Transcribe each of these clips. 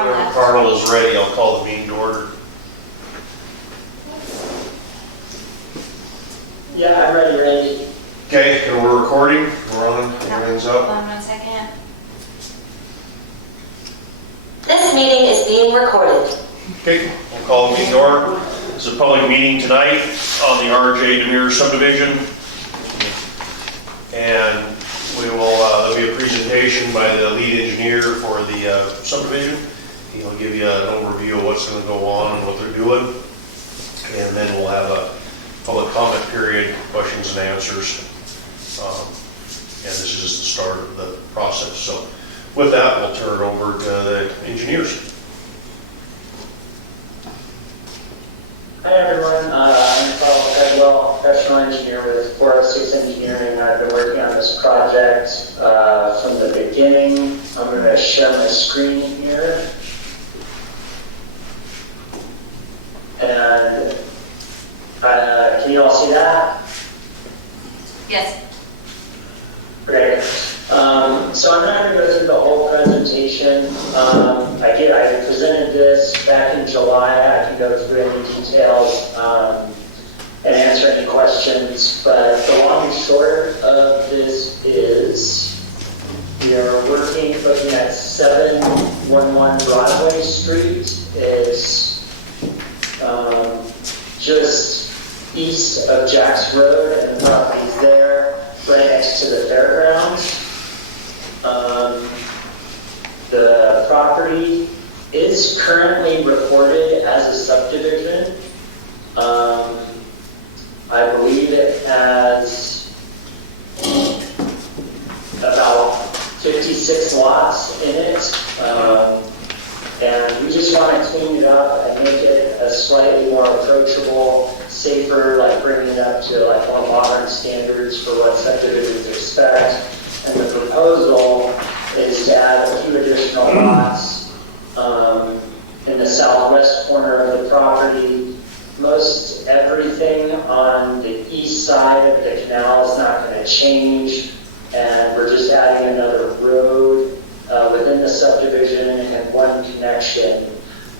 Whenever Carl is ready, I'll call the meeting to order. Yeah, I'm ready, Randy. Okay, and we're recording. We're on. Everything's Hold up. on 1 second. This meeting is being recorded. Okay, we'll call the meeting to order. It's a public meeting tonight on the RJ Demers Subdivision. And we will, there'll be a presentation by the lead engineer for the subdivision. He'll give you an overview of what's going to go on and what they're doing. And then we'll have a public comment period, questions and answers. And this is just the start of the process. So with that, we'll turn it over to the engineers. Hi everyone, I'm Carl Pedwell, professional engineer with 406 Engineering. I've been working on this project from the beginning. I'm going to share my screen here. And can you all see that? Yes. Great. So I'm not going to go through the whole presentation. I presented this back in July. I can go through any details and answer any questions. But the long and short of this is we are looking at 711 Broadway Street. It's just east of Jax Road, and the property's there, right next to the fairgrounds. The property is currently recorded as a subdivision. I believe it has about 56 lots in it. And we just want to clean it up and make it a slightly more approachable, safer, like bringing it up to like more modern standards for what subdivisions expect. And the proposal is to add a few additional lots in the southwest corner of the property. Most everything on the east side of the canal is not going to change, and we're just adding another road within the subdivision and one connection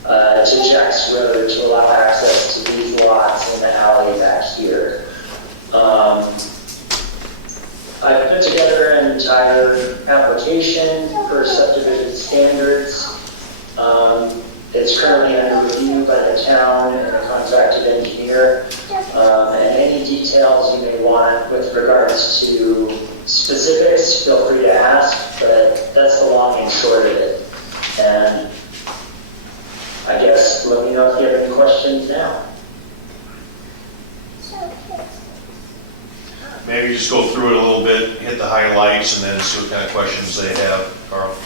to Jax Road to allow access to these lots in the alley back here. I put together an entire application for subdivision standards. It's currently under review by the town and the contracted engineer. And any details you may want with regards to specifics, feel free to ask, but that's the long and short of it. And I guess let me know if you have any questions now. Maybe just go through it a little bit, hit the highlights, and then see what kind of questions they have, Carl.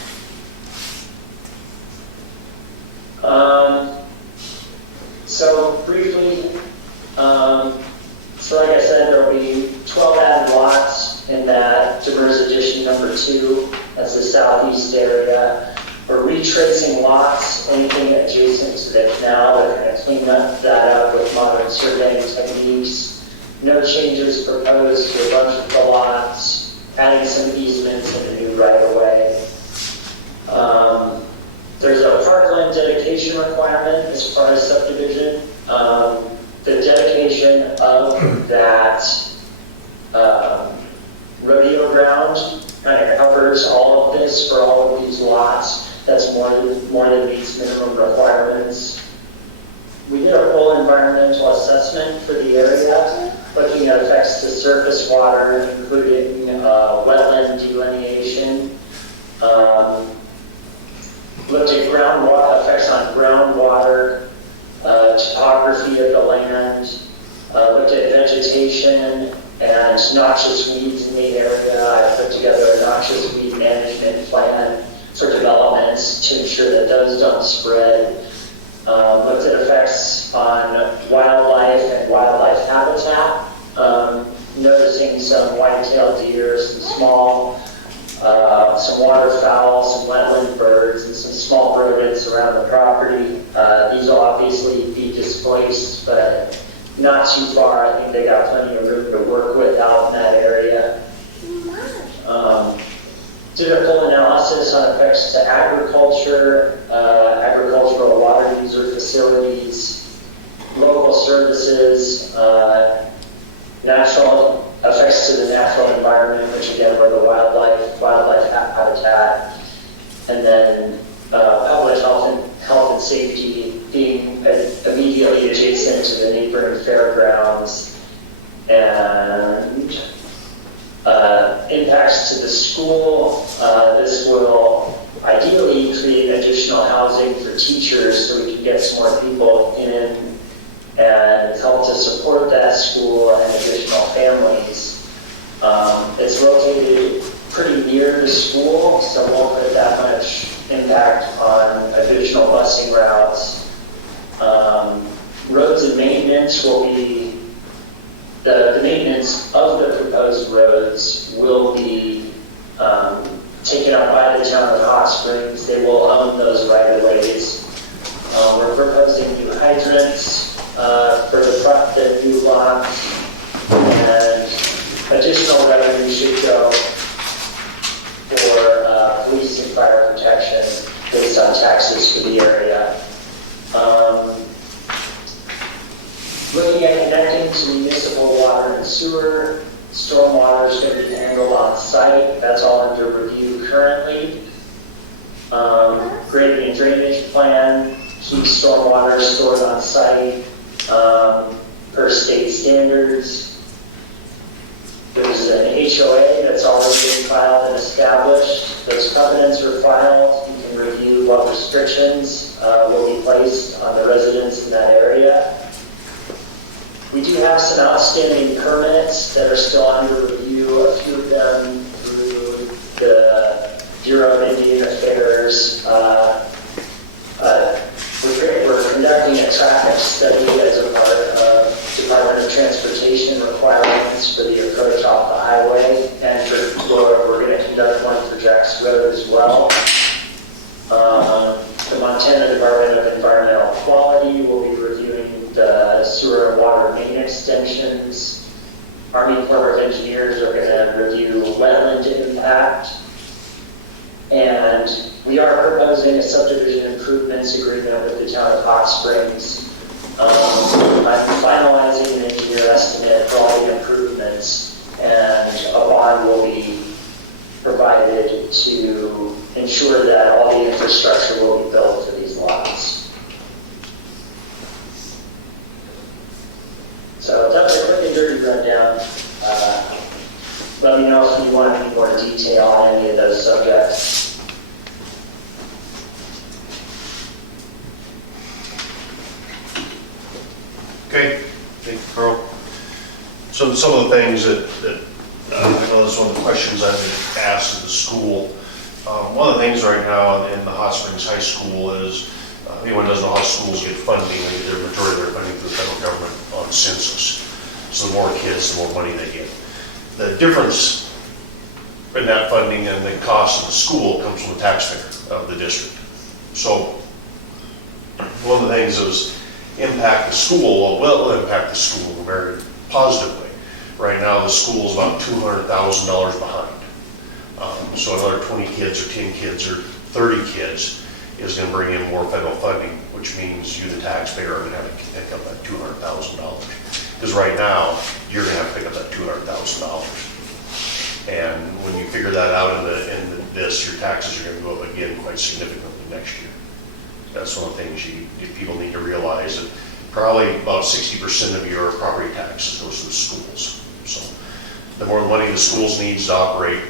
So briefly, so like I said, there'll be 12 added lots in that Demers Addition number 2. That's the southeast area. We're retracing lots, anything adjacent to the canal. We're going to clean that up with modern surveying techniques. No changes proposed to a bunch of the lots, adding some easements and a new right-of-way. There's a parkland dedication requirement as far as subdivision. The dedication of that rodeo ground kind of covers all of this for all of these lots. That's more than meets minimum requirements. We did a full environmental assessment for the area, looking at effects to surface water, including wetland delineation. Looked at effects on groundwater, topography of the land, looked at vegetation and noxious weeds in the area. I put together a noxious weed management plan for developments to ensure that those don't spread. Looked at effects on wildlife and wildlife habitat, noticing some white-tailed deer, some waterfowl, some wetland birds, and some small rodents around the property. These will obviously be displaced, but not too far. I think they got plenty of room to work with out in that area. Did a full analysis on effects to agriculture, facilities, local services, natural effects to the natural environment, which again were the wildlife habitat, and then public health and safety being immediately adjacent to the neighboring fairgrounds, and impacts to the school. This will ideally create additional housing for teachers so we can get some more people in and help to support that school and additional families. It's located pretty near the school, so it won't put that much impact on additional busing routes. Roads and maintenance will be, the maintenance of the proposed roads will be taken up by the town of Hot Springs. They will own those right-of-ways. We're proposing new hydrants for the new lots, and additional revenue should go for police and fire protection based on taxes for the area. Looking at connecting to municipal water and sewer, stormwater is going to be handled on site. That's all under review currently. Grading and drainage plan, keep stormwater stored on site per state standards. There's an HOA that's already been filed and established. Those covenants are filed. You can review what restrictions will be placed on the residents in that area. We do have some outstanding permits that are still under review, a few of them through the Bureau of Indian Affairs. We're conducting a traffic study as a part of Department of Transportation requirements for the approach off the highway, and we're going to conduct one for Jax Road as well. The Montana Department of Environmental Quality will be reviewing the sewer and water main extensions. Army Corps of Engineers are going to review wetland impact. And we are proposing a subdivision improvements agreement with the town of Hot Springs. I'm finalizing an engineer estimate for all the improvements, and a bond will be provided to ensure that all the infrastructure will be built for these lots. So that's a quick and dirty rundown. Let me know if you want any more detail on any of those subjects. Okay, thank you, Carl. So some of the things that I know that's one of the questions I've been asked at the school. One of the things right now in the Hot Springs High School is, anyone doesn't know how schools get funding. They get their majority of their funding through the federal government on census. So the more kids, the more money they get. The difference in that funding and the cost of the school comes from the taxpayer of the district. So one of the things is impact the school, will impact the school very positively. Right now the school is about $200,000 behind. So another 20 kids or 10 kids or 30 kids is going to bring in more federal funding, which means you, the taxpayer, are going to have to pick up that $200,000. Because right now, you're going to have to pick up that $200,000. And when you figure that out in this, your taxes are going to go up again quite significantly next year. That's one of the things people need to realize, that probably about 60% of your property taxes goes to the schools. So the more money the schools needs to operate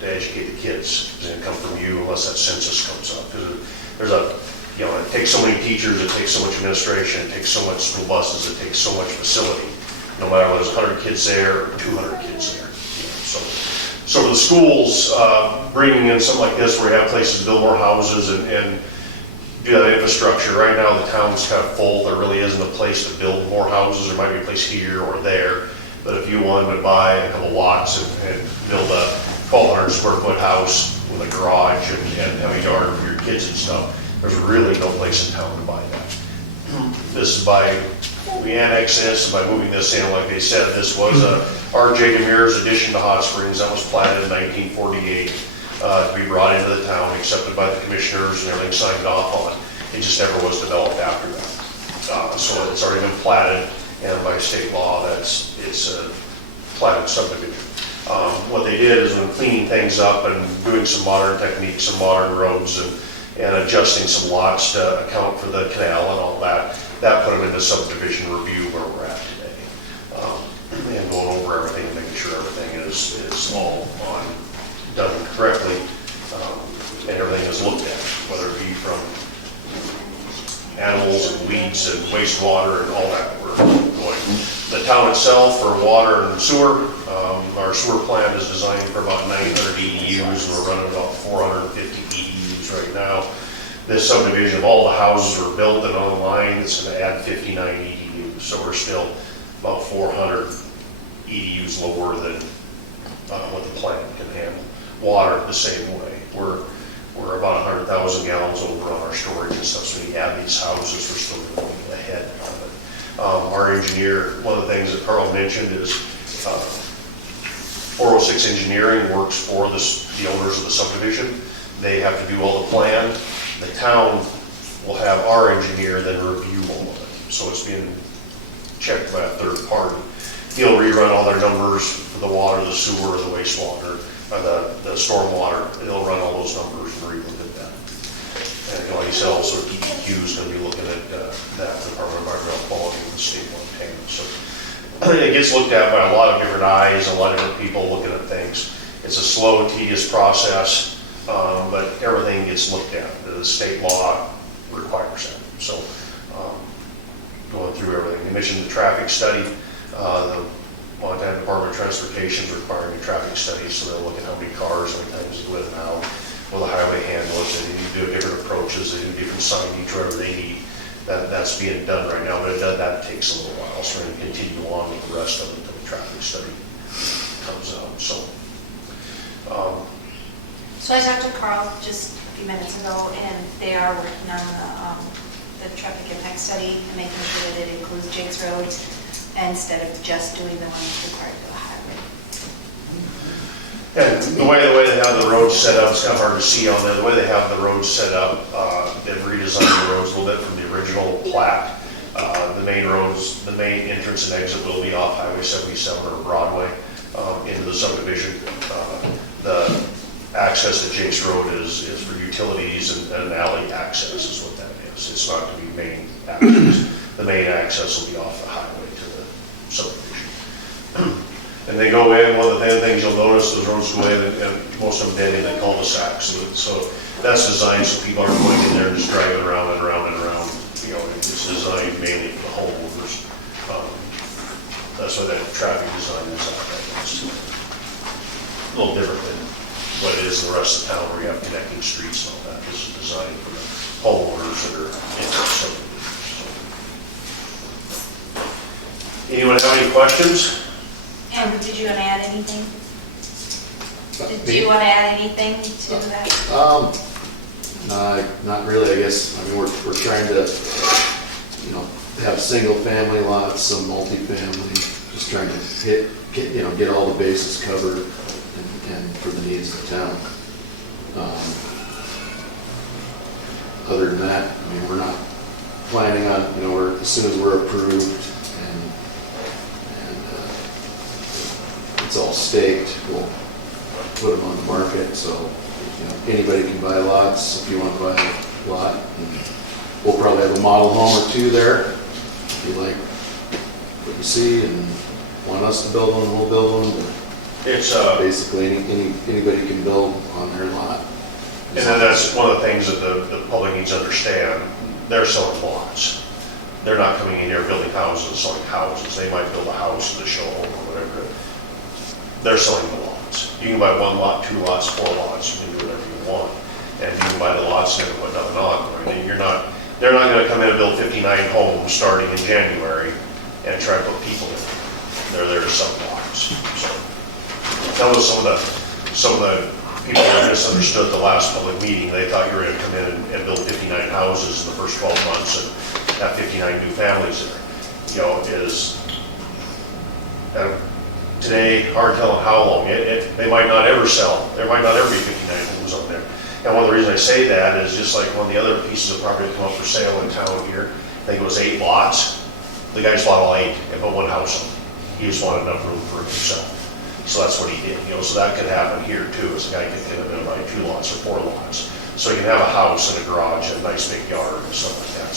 to educate the kids is going to come from you, unless that census comes up. Because it takes so many teachers, it takes so much administration, it takes so much school buses, it takes so much facility. No matter whether there's 100 kids there or 200 kids there. So for the schools, bringing in something like this where you have places to build more houses and do that infrastructure. Right now the town's kind of full. There really isn't a place to build more houses. There might be a place here or there. But if you wanted to buy a couple lots and build a 1,200 square foot house with a garage and have a yard for your kids and stuff, there's really no place in town to buy that. This is we annex this, and by moving this in, like they said, this was a RJ Demers addition to Hot Springs. That was platted in 1948 to be brought into the town, accepted by the commissioners, and everything signed off on. It just never was developed after that. So it's already been platted, and by state law, it's a platted subdivision. What they did is when cleaning things up and doing some modern techniques, some modern roads, and adjusting some lots to account for the canal and all that, that put them into subdivision review where we're at today. And going over everything and making sure everything is all done correctly, and everything is looked at, whether it be from animals and weeds and wastewater and all that we're going. The town itself for water and sewer, our sewer plant is designed for about 900 EDUs, and we're running about 450 EDUs right now. This subdivision of all the houses are built and online, it's going to add 59 EDUs, so we're still about 400 EDUs lower than what the plant can handle. Water the same way. We're about 100,000 gallons over on our storage and stuff, so when you add these houses, we're still going ahead of it. Our engineer, one of the things that Carl mentioned is 406 Engineering works for the owners of the subdivision. They have to do all the plan. The town will have our engineer then review all of it. So it's being checked by a third party. He'll rerun all their numbers for the water, the sewer, the wastewater, the stormwater. He'll run all those numbers and relook at that. And like you said, also DEQ is going to be looking at that, the Department of Environmental Quality in the state of Montana. So it gets looked at by a lot of different eyes, a lot of different people looking at things. It's a slow, tedious process, but everything gets looked at. The state law requires that. So going through everything. They mentioned the traffic study. The Montana Department of Transportation is requiring a traffic study, so they'll look at how many cars, how many times they go in and out, will the highway handle it, they need to do different approaches, they do different signage, whatever they need. That's being done right now, but that takes a little while, so we're going to continue on with the rest of it until the traffic study comes out. So So I talked to Carl just a few minutes ago, and they are working on the traffic impact study and making sure that it includes Jax Road instead of just doing the one that's required for the highway. and the way they have the roads set up, it's kind of hard to see on there. The way they have the roads set up, they've redesigned the roads a little bit from the original plat. The main roads, the main entrance and exit will be off Highway 77 or Broadway into the subdivision. The access to Jax Road is for utilities and alley access is what that is. It's not to be main access. The main access will be off the highway to the subdivision. And they go in, one of the things you'll notice, those roads go in and most of them dead in the cul-de-sacs. So that's designed so people aren't going in there and just driving around and around and around. You know, it's designed mainly for the homeowners. That's why that traffic design is like that. It's a little different than what it is in the rest of town where you have connecting streets and all that. This is designed for the homeowners that are in the subdivision. Anyone have any questions? And did you want to add anything? Do you want to add anything to that? Not really, I guess. I mean, we're trying to, have single family lots, some multifamily, just trying to get all the bases covered and for the needs of the town. Other than that, I mean, we're not planning on, as soon as we're approved and it's all staked, we'll put them on the market, so anybody can buy lots if you want to buy a lot. And we'll probably have a model home or two there. If you like what you see and want us to build one, we'll build one. But It's basically anybody can build on their lot. and then that's one of the things that the public needs to understand. They're selling lots. They're not coming in here building houses and selling houses. They might build a house to show home or whatever. They're selling the lots. You can buy 1 lot, 2 lots, 4 lots. You can do whatever you want. And you can buy the lots and put nothing on. I mean, they're not going to come in and build 59 homes starting in January and try to put people in. They're there to sell lots. So that was some of the people that misunderstood the last public meeting. They thought you were going to come in and build 59 houses in the first 12 months and have 59 new families there. Today, hard telling how long. They might not ever sell. There might not ever be 59 homes on there. And one of the reasons I say that is just like one of the other pieces of property that come up for sale in town here, I think it was 8 lots. The guy just bought all 8 and put one house on it. He just wanted enough room for himself. So that's what he did, so that could happen here too, is a guy could come in and buy 2 lots or 4 lots. So you can have a house and a garage and a nice big yard and stuff like that.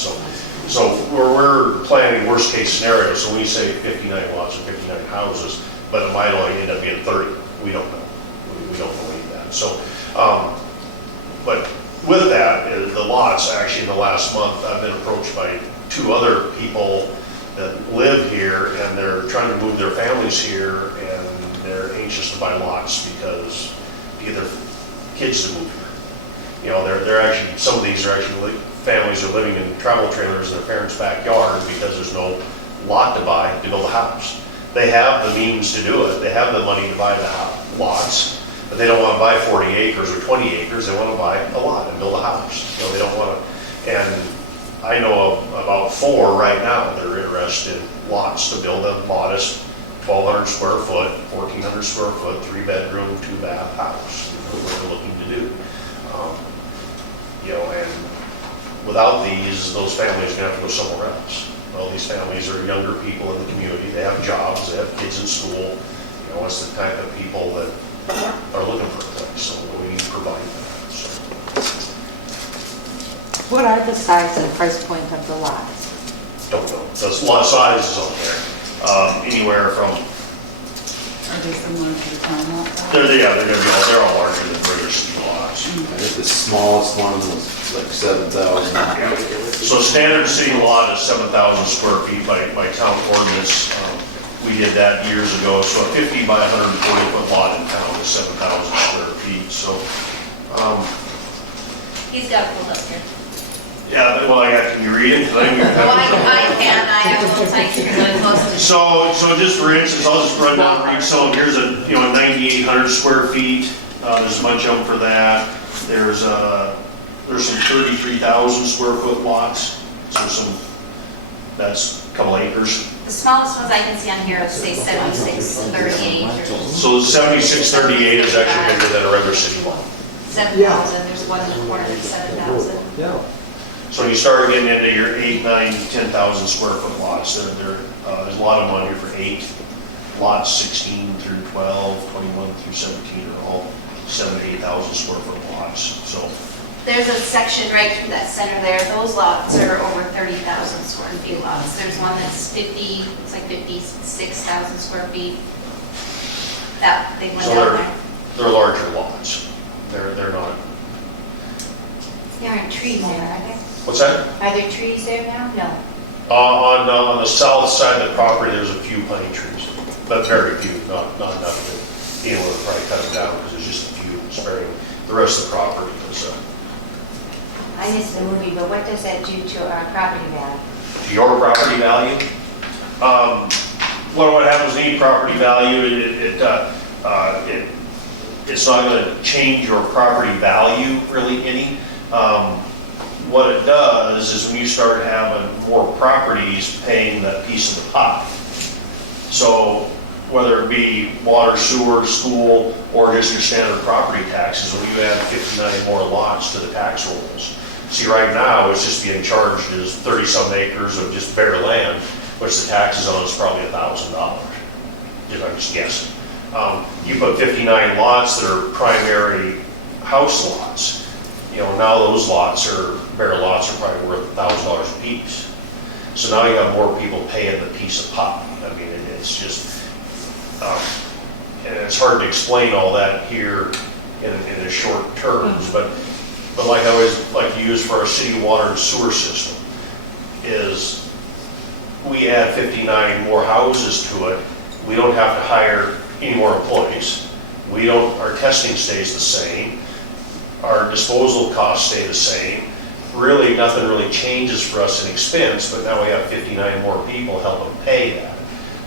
So we're planning worst case scenario. So when you say 59 lots or 59 houses, but it might only end up being 30. We don't know. We don't believe that. So, but with that, the lots, actually in the last month, I've been approached by 2 other people that live here and they're trying to move their families here and they're anxious to buy lots because to get their kids to move here. They're actually, some of these are actually, families are living in travel trailers in their parents' backyard because there's no lot to buy to build a house. They have the means to do it. They have the money to buy the lots, but they don't want to buy 40 acres or 20 acres. They want to buy a lot and build a house. They don't want to, and I know of about 4 right now that are interested in lots to build a modest 1,200 square foot, 1,400 square foot, 3-bedroom, 2-bath house. What they're looking to do. And without those families are going to have to go somewhere else. Well, these families are younger people in the community. They have jobs. They have kids in school. It's the type of people that are looking for a place. So we need to provide that. So. What are the size and price point of the lots? Don't know. There's a lot of sizes on there. Anywhere from. Are they similar to the town lot? They're all larger than regular city lots. I think the smallest one was like 7,000. So standard city lot is 7,000 square feet by town ordinance. We did that years ago. So a 50 by 140 foot lot in town is 7,000 square feet. So. He's got it pulled up here. Yeah, can you read it? I can, I have a little tiny really close to. So just for instance, I'll just run down and read some. Here's a 9,800 square feet. There's a bunch of them for that. There's some 33,000 square foot lots. So that's a couple acres. The smallest ones I can see on here are say 7638 or So 7638 is actually bigger than a regular city lot. 7,000. There's one in the corner that's 7,000. Yeah. So when you start getting into your 8, 9, 10,000 square foot lots, there's a lot of them on here for 8. Lots 16 through 12, 21 through 17 are all 7,000 to 8,000 square foot lots. So There's a section right through that center there. Those lots are over 30,000 square feet lots. There's one that's 56,000 square feet. That big one So down there. they're larger lots. They're not. There aren't trees there, are there? What's that? Are there trees there now? No. On the south side of the property, there's a few pine trees, but very few, not enough to be able to probably cut them down because there's just a few sparing. The rest of the property is I missed the movie, but what does that do to our property value? to your property value. What happens in any property value, it's not going to change your property value really any. What it does is when you start having more properties paying that piece of the pie. So whether it be water, sewer, school, or just your standard property taxes, when you add 59 more lots to the tax rolls. See, right now, it's just being charged as 30-some acres of just bare land, which the taxes on is probably $1,000, if I'm just guessing. You put 59 lots that are primary house lots. Now those bare lots are probably worth $1,000 a piece. So now you have more people paying the piece of pie. I mean, it's just, and it's hard to explain all that here in the short terms, but like I always like to use for our city water and sewer system is we add 59 more houses to it. We don't have to hire any more employees. Our testing stays the same. Our disposal costs stay the same. Really, nothing really changes for us in expense, but now we have 59 more people helping pay that.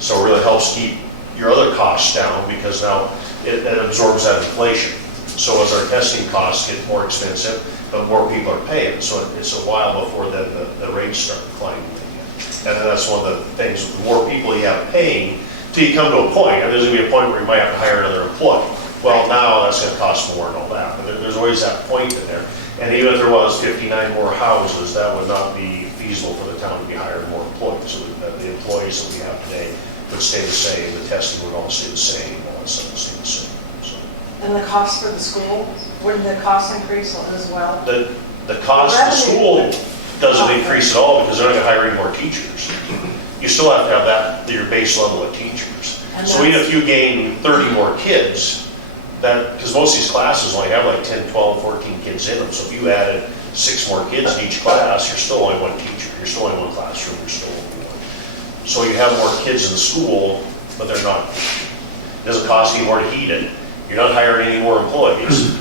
So it really helps keep your other costs down because now it absorbs that inflation. So as our testing costs get more expensive, but more people are paying. So it's a while before the rates start climbing again. And then that's one of the things, the more people you have paying, till you come to a point, and there's going to be a point where you might have to hire another employee. Well, now that's going to cost more and all that, but there's always that point in there. And even if there was 59 more houses, that would not be feasible for the town to be hiring more employees, so that the employees that we have today would stay the same, the testing would all stay the same, all that stuff would stay the same, so. And the cost for the school, wouldn't the cost increase as well? The cost of the school doesn't increase at all because they're not gonna hire any more teachers. You still have to have that, your base level of teachers. So even if you gain 30 more kids, that, because most of these classes only have like 10, 12, 14 kids in them. So if you added 6 more kids in each class, you're still only one teacher, you're still only one classroom, you're still only one. So you have more kids in the school, but they're not, it doesn't cost you more to heat it. You're not hiring any more employees,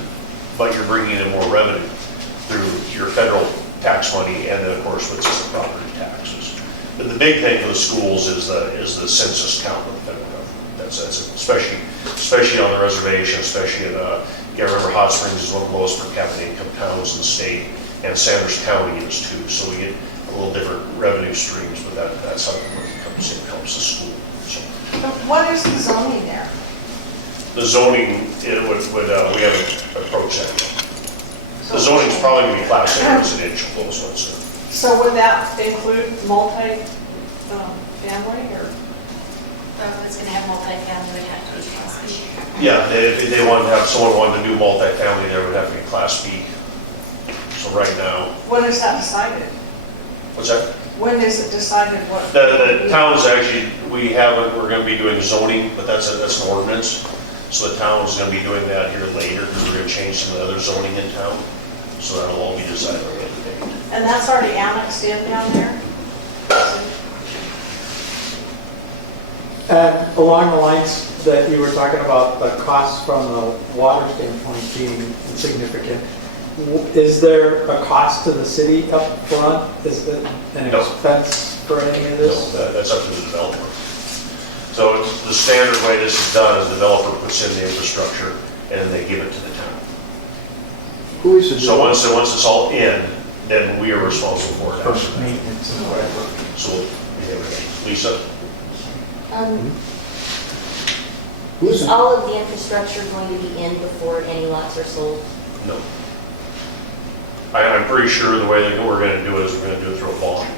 but you're bringing in more revenue through your federal tax money and then of course with just the property taxes. But the big thing for the schools is the census count of the federal government. That's especially on the reservation, especially in, you gotta remember Hot Springs is one of the lowest per capita income towns in the state, and Sanders County is too, so we get a little different revenue streams, but that's how it comes in, helps the school. So But what is the zoning there? the zoning, we haven't approached that yet. The zoning's probably gonna be class A residential, those ones. So would that include family or? Whoever was gonna have multifamily would have to be Class B. Yeah, if they wanted to have, someone wanted to do multifamily, there would have to be Class B. So right now, When is that decided? what's that? When is it decided what? The town's actually, we're gonna be doing zoning, but that's an ordinance. So the town's gonna be doing that here later, because we're gonna change some of the other zoning in town. So that'll all be decided at the date. And that's already annexed in down there? And along the lines that you were talking about, the costs from the water standpoint being insignificant, is there a cost to the city up front? Is it an No. expense for any of this? No, that's up to the developer. So it's the standard way this is done is the developer puts in the infrastructure and then they give it to the town. Who is the So once it's all in, then we are responsible for it. For after that. maintenance and whatever. So, yeah, Lisa? Is all of the infrastructure going to be in before any lots are sold? No. I'm pretty sure the way that we're gonna do it is we're gonna do it through a bond.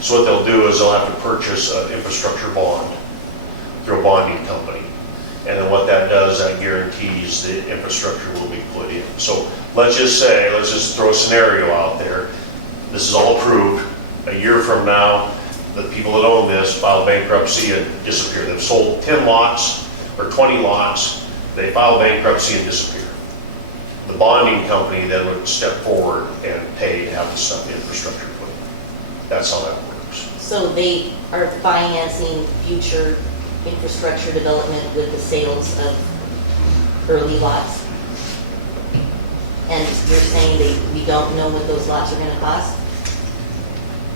So what they'll do is they'll have to purchase an infrastructure bond through a bonding company. And then what that does, that guarantees the infrastructure will be put in. So let's just throw a scenario out there. This is all approved. A year from now, the people that own this file bankruptcy and disappear. They've sold 10 lots or 20 lots, they file bankruptcy and disappear. The bonding company then would step forward and pay to have the stuff, infrastructure put in. That's how that works. So they are financing future infrastructure development with the sales of early lots? And you're saying we don't know what those lots are gonna cost?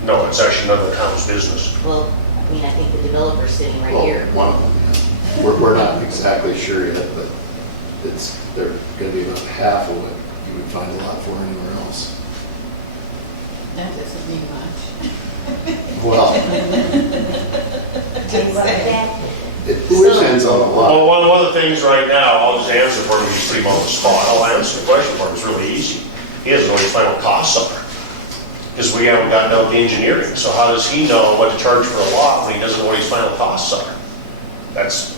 No, it's actually none of the town's business. Well, I mean, I think the developer's sitting right Well, here. one of them, yeah. We're not exactly sure yet, but they're gonna be about half of what you would find a lot for anywhere else. That doesn't mean much. Well, Exactly. it depends on the lot. Well, one of the things right now, I'll just answer for him, you put him on the spot. I'll answer the question for him, it's really easy. He doesn't know what his final costs are. Because we haven't gotten out the engineering. So how does he know what to charge for a lot when he doesn't know what his final costs are?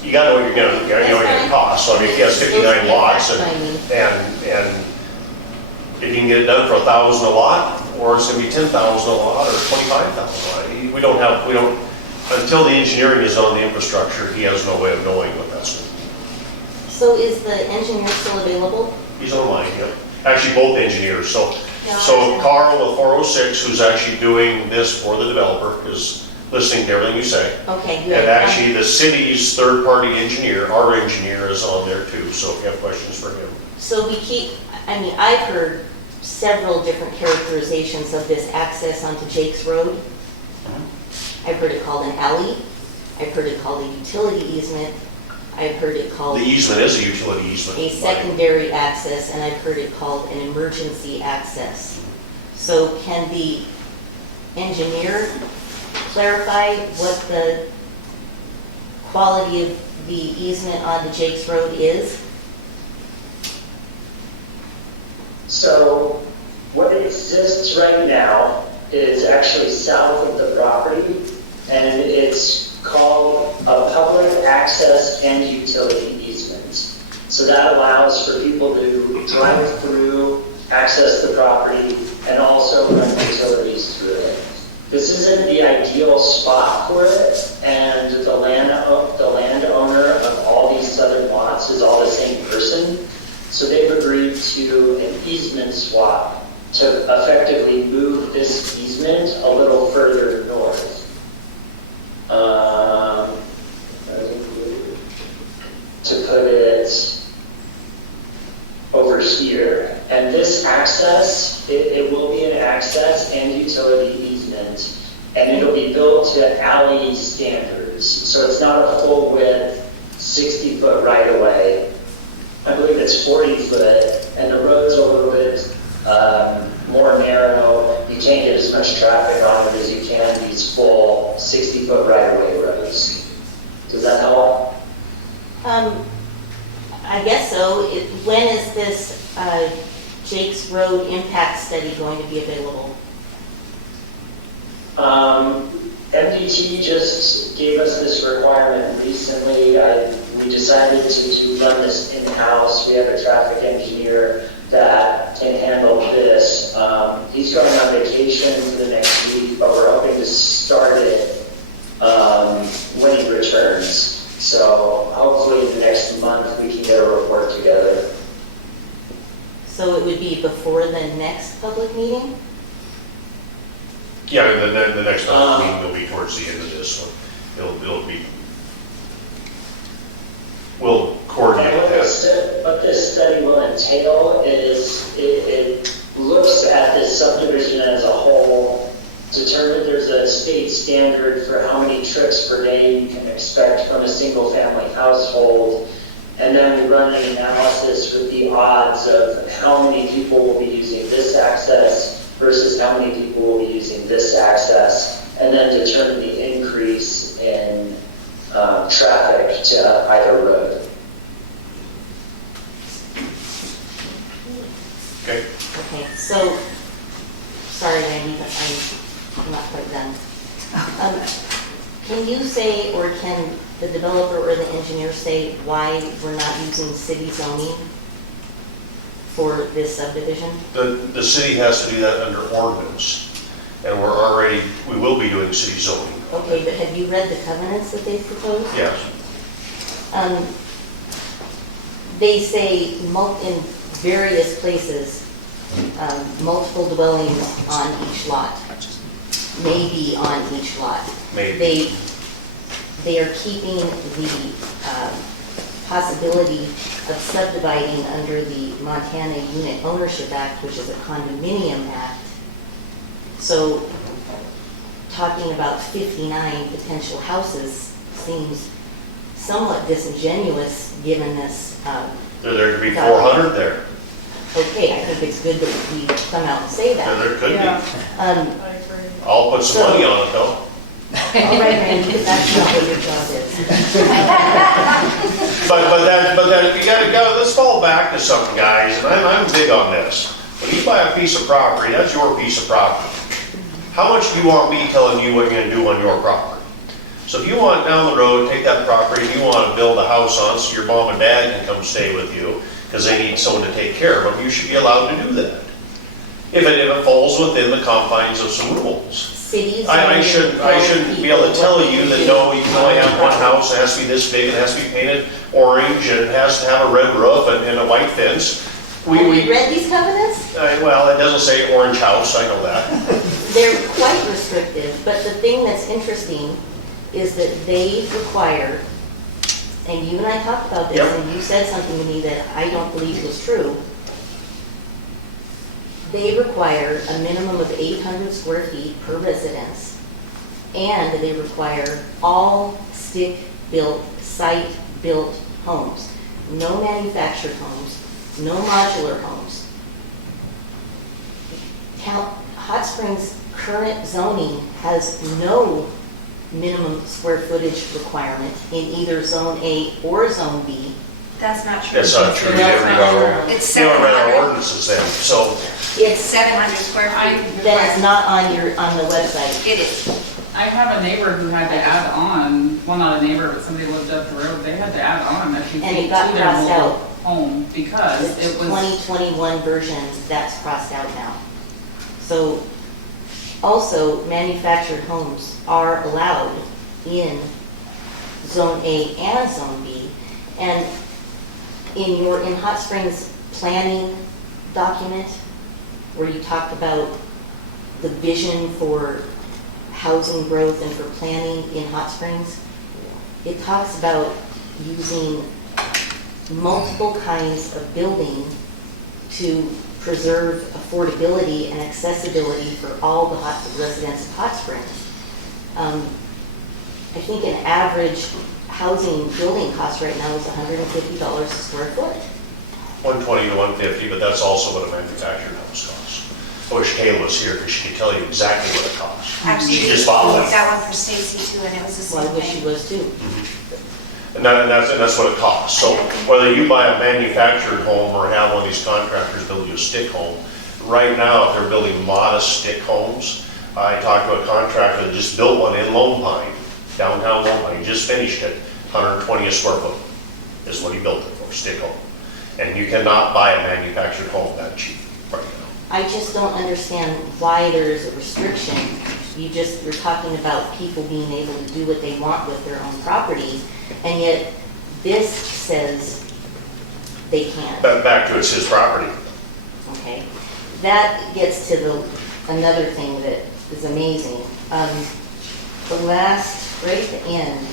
You gotta know what you're gonna cost. So I mean, if he has 59 lots and if you can get it done for $1,000 a lot, or it's gonna be $10,000 a lot, or $25,000 a lot. We don't, until the engineering is on the infrastructure, he has no way of knowing what that's gonna be. So is the engineer still available? He's online, yeah. Actually, both engineers. So Carl with 406, who's actually doing this for the developer, is listening to everything you say. Okay, good. And actually, the city's third-party engineer, our engineer, is on there too, so if you have questions for him. So I've heard several different characterizations of this access onto Jax Road. I've heard it called an alley. I've heard it called a utility easement. I've heard it called The easement is a utility easement. a secondary access, and I've heard it called an emergency access. So can the engineer clarify what the quality of the easement on the Jax Road is? So what exists right now is actually south of the property, and it's called a public access and utility easement. So that allows for people to drive through, access the property, and also run utilities through it. This isn't the ideal spot for it, and the landowner of all these southern lots is all the same person. So they've agreed to an easement swap to effectively move this easement a little further north. To put it over here. And this access, it will be an access and utility easement, and it'll be built to alley standards. So it's not a full width, 60-foot right of way. I believe it's 40 foot, and the road's a little bit more narrow. You can't get as much traffic on it as you can these full 60-foot right of way roads. Does that help? I guess so. When is this Jax Road impact study going to be available? MDT just gave us this requirement recently. We decided to run this in-house. We have a traffic engineer that can handle this. He's going on vacation for the next week, but we're hoping to start it when he returns. So hopefully in the next month we can get a report together. So it would be before the next public meeting? Yeah, the next meeting will be towards the end of this one. It'll be, we'll coordinate And that. what this study will entail is it looks at this subdivision as a whole, determine there's a state standard for how many trips per day you can expect from a single family household. And then we run an analysis with the odds of how many people will be using this access versus how many people will be using this access, and then determine the increase in traffic to either road. Okay. Okay, so, sorry Randy, but I'm not quite done. Can you say, or can the developer or the engineer say why we're not using city zoning for this subdivision? The city has to do that under ordinance, and we will be doing city zoning. Okay, but have you read the covenants that they've proposed? Yes. They say in various places, multiple dwellings on each lot, maybe on each lot. Maybe. They are keeping the possibility of subdividing under the Montana Unit Ownership Act, which is a condominium act. So talking about 59 potential houses seems somewhat disingenuous given this. There could be 400 there. Okay, I think it's good that we come out and say that. There could Yeah. be. I agree. I'll put some money on it though. All right, Randy, but that's not what your job is. But that you gotta, let's fall back to something, guys, and I'm big on this. When you buy a piece of property, that's your piece of property. How much do you want me telling you what you're gonna do on your property? So if you want down the road, take that property, and you want to build a house on so your mom and dad can come stay with you, because they need someone to take care of them, you should be allowed to do that. If it falls within the confines of some rules. Cities. I shouldn't be able to tell you that, no, you can only have one house, it has to be this big, it has to be painted orange, and it has to have a red roof and a white fence. Have you read these covenants? Well, it doesn't say orange house, I know that. They're quite restrictive, but the thing that's interesting is that they require, and you and I talked about this, Yep. and you said something to me that I don't believe was true. They require a minimum of 800 square feet per residence, and they require all stick-built, site-built homes. No manufactured homes, no modular homes. Hot Springs' current zoning has no minimum square footage requirement in either Zone A or Zone B. That's not true. That's not true. That's not true. It's You haven't read our 700, ordinances then, so it's 700 square feet. That is not on the website. It is. I have a neighbor who had to add on, well, not a neighbor, but somebody lived up the road, they had to add on a few And it feet got to their crossed mobile out. home because The it was, 2021 version, that's crossed out now. So, also, manufactured homes are allowed in Zone A and Zone B. And in Hot Springs planning document, where you talked about the vision for housing growth and for planning in Hot Springs, it talks about using multiple kinds of building to preserve affordability and accessibility for all the residents of Hot Springs. I think an average housing building cost right now is $150 a square foot. 120 to 150, but that's also what a manufactured house costs. I wish Kayla was here because she could tell you exactly what it costs. Actually, She we just bought one. got one for Stacy too, and it was the Well, same I wish she thing. was too. And that's what it costs. So whether you buy a manufactured home or have one of these contractors build you a stick home, right now, if they're building modest stick homes, I talked to a contractor that just built one in Lone Pine, downtown Lone Pine, he just finished it, 120 a square foot is what he built it for, stick home. And you cannot buy a manufactured home that cheap right now. I just don't understand why there's a restriction. You're talking about people being able to do what they want with their own property, and yet this says they can't. Back to it's his property. Okay, that gets to another thing that is amazing. The last, right at the end,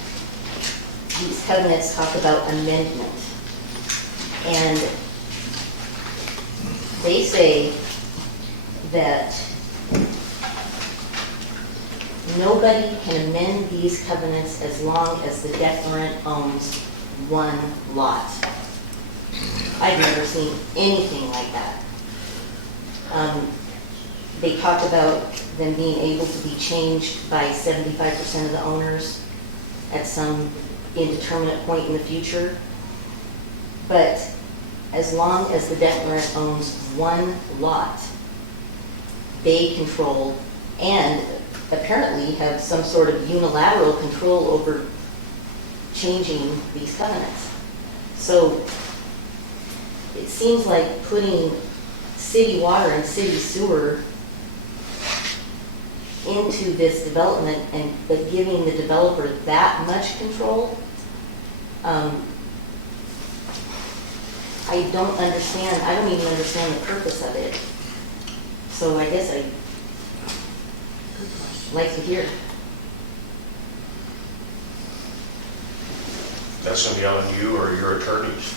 these covenants talk about amendment. And they say that nobody can amend these covenants as long as the declarant owns one lot. I've never seen anything like that. They talk about them being able to be changed by 75% of the owners at some indeterminate point in the future. But as long as the declarant owns one lot, they control and apparently have some sort of unilateral control over changing these covenants. So it seems like putting city water and city sewer into this development but giving the developer that much control, I don't understand. I don't even understand the purpose of it. So I guess I'd like to hear. That's going to be on you or your attorneys.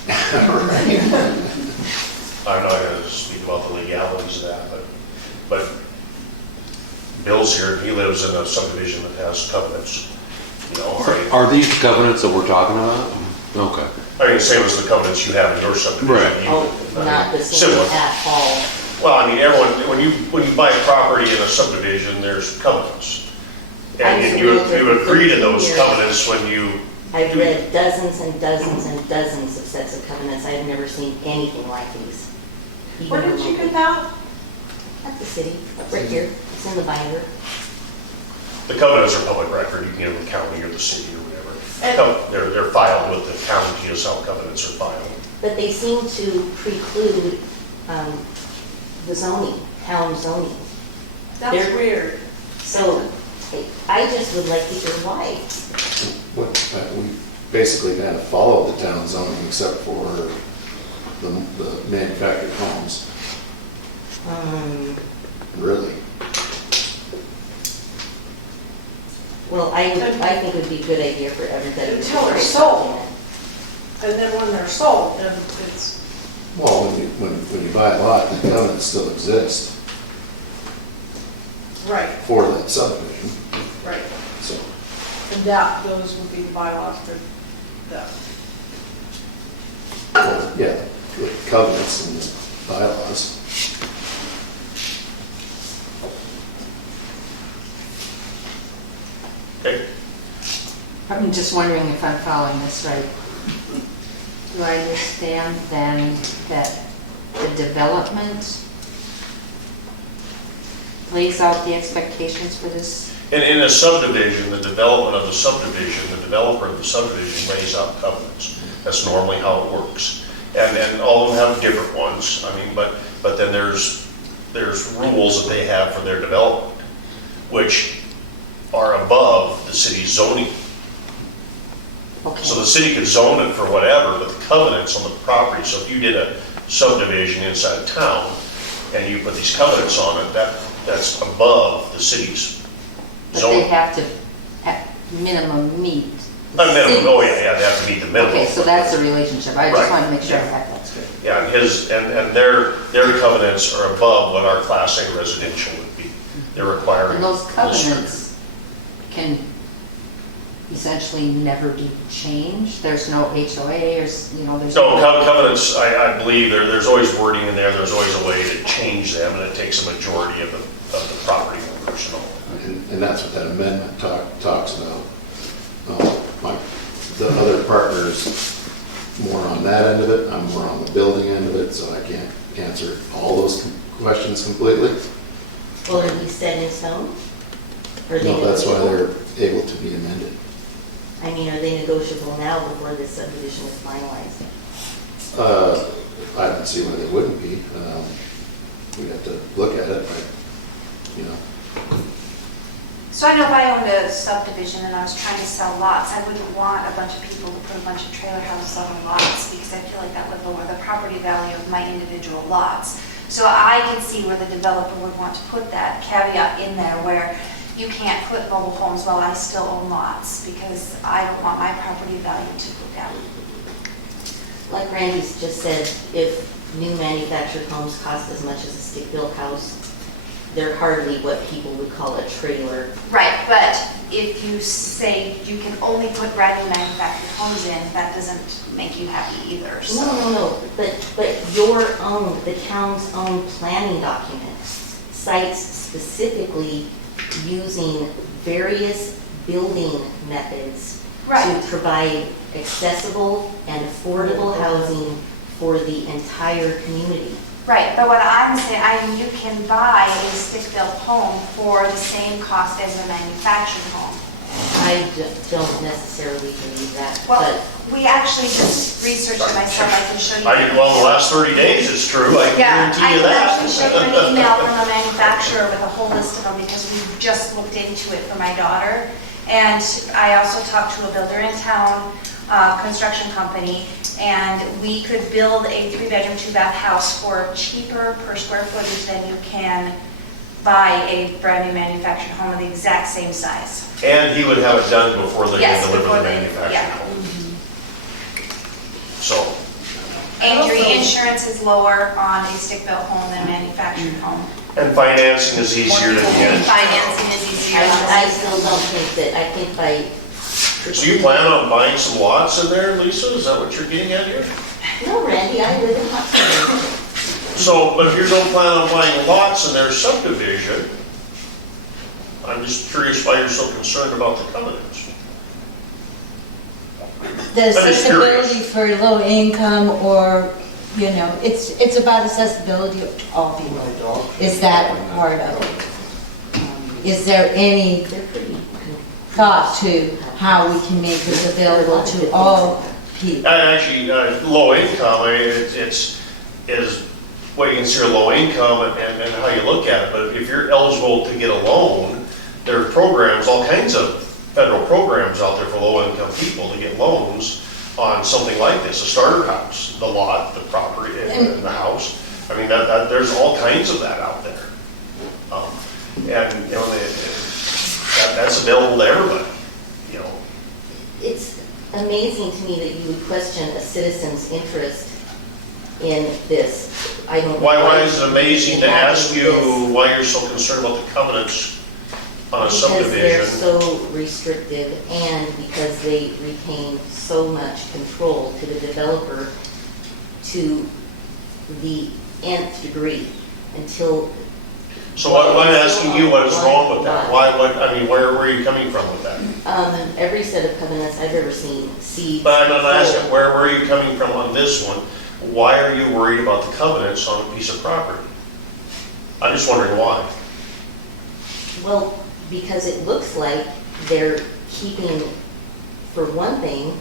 I'm not going to speak about the legalities of that, but Bill's here, he lives in a subdivision that has covenants, you know. Are these covenants that we're talking about? Okay. I mean, same as the covenants you have in your subdivision. Right. Not the same Similar. at all. Well, I mean, everyone, when you buy property in a subdivision, there's covenants. And you agree to those covenants when you. I've read dozens and dozens and dozens of sets of covenants. I've never seen anything like these. Even Where did you remotely. get that? At the city, right here. It's in the binder. The covenants are public record, you can get them the county or the city or whatever. They're filed with the county, is how covenants are filed. But they seem to preclude the zoning, town zoning. That's They're- weird. So I just would like to hear why. We basically kind of follow the town zoning except for the manufactured homes, really. Well, I think it would be a good idea for everybody to. Until they're write sold. document. And then when they're sold, then it's, Well, when you buy a lot, the covenants still exist right, for that subdivision, right. so. And that, those would be the bylaws for that. Well, yeah, the covenants and the bylaws. Okay? I'm just wondering if I'm following this right. Do I understand then that the development lays out the expectations for this? In a subdivision, the development of the subdivision, the developer of the subdivision lays out covenants. That's normally how it works. And all of them have different ones, I mean, but then there's rules that they have for their development, which are above the city's zoning. Okay. So the city could zone it for whatever, but the covenants on the property, so if you did a subdivision inside of town and you put these covenants on it, that's above the city's But they zoning. have to, at minimum, meet. A minimum, oh yeah, they have to meet the minimum. Okay, so that's the relationship. I just Right. want to make sure I have that straight. Yeah, and their covenants are above what our Class A residential would be. They're requiring. And those covenants can essentially never be changed? There's no HOA or, there's. No, covenants, I believe, there's always wording in there, there's always a way to change them, and it takes a majority of the property owners and all. And that's what that amendment talks about. The other partners more on that end of it, I'm more on the building end of it, so I can't answer all those questions completely. Will it be set in stone? Or are they No, that's why negotiable? they're able to be amended. I mean, are they negotiable now before this subdivision is finalized? I don't see why they wouldn't be. We'd have to look at it, but, So I know if I owned a subdivision and I was trying to sell lots, I wouldn't want a bunch of people to put a bunch of trailer houses on the lots because I feel like that would lower the property value of my individual lots. So I can see where the developer would want to put that caveat in there where you can't put mobile homes while I still own lots because I don't want my property value to go down. Like Randy's just said, if new manufactured homes cost as much as a stick-built house, they're hardly what people would call a trailer. Right, but if you say you can only put brand new manufactured homes in, that doesn't make you happy either, so. No, but the town's own planning document cites specifically using various building methods Right. to provide accessible and affordable housing for the entire community. Right, but what I'm saying, you can buy a stick-built home for the same cost as a manufactured home. I don't necessarily believe that, Well, but we actually just researched it myself, I can show you. Well, the last 30 days it's true, I Yeah, guarantee I you can that. actually show you an email from a manufacturer with a whole list of them because we just looked into it for my daughter. And I also talked to a builder in town, construction company, and we could build a 3-bedroom, 2-bath house for cheaper per square footage than you can buy a brand new manufactured home of the exact same size. And he would have it done before they Yes, deliver before the they- manufactured yeah. home. So, And your insurance is lower on a stick-built home than a manufactured home. and financing is easier to get. Financing is easier. I still don't think that, I think by. So you plan on buying some lots in there, Lisa? Is that what you're getting at here? No, Randy, I live in Hot Springs. So, but if you don't plan on buying lots in their subdivision, I'm just curious why you're so concerned about the covenants. The I'm just accessibility curious. for low income or, it's about accessibility to all people. Is that part of it? Is there any They're pretty. thought to how we can make this available to all people? Actually, low income, I mean, it's what you consider low income and how you look at it. But if you're eligible to get a loan, there are programs, all kinds of federal programs out there for low income people to get loans on something like this, a starter house, the lot, the property, and the house. I mean, there's all kinds of that out there. And that's available to everybody, It's amazing to me that you would question a citizen's interest in this. I don't. Why is it amazing to ask you This. why you're so concerned about the covenants on a Because they're subdivision? so restrictive and because they retain so much control to the developer to the nth degree until So what I'm asking you, what is wrong with that? Why, where are you coming from with that? Every set of covenants I've ever seen seeds. But I'm not asking, where are you coming from on this one? Why are you worried about the covenants on a piece of property? I'm just wondering why. Well, because it looks like they're keeping, for one thing,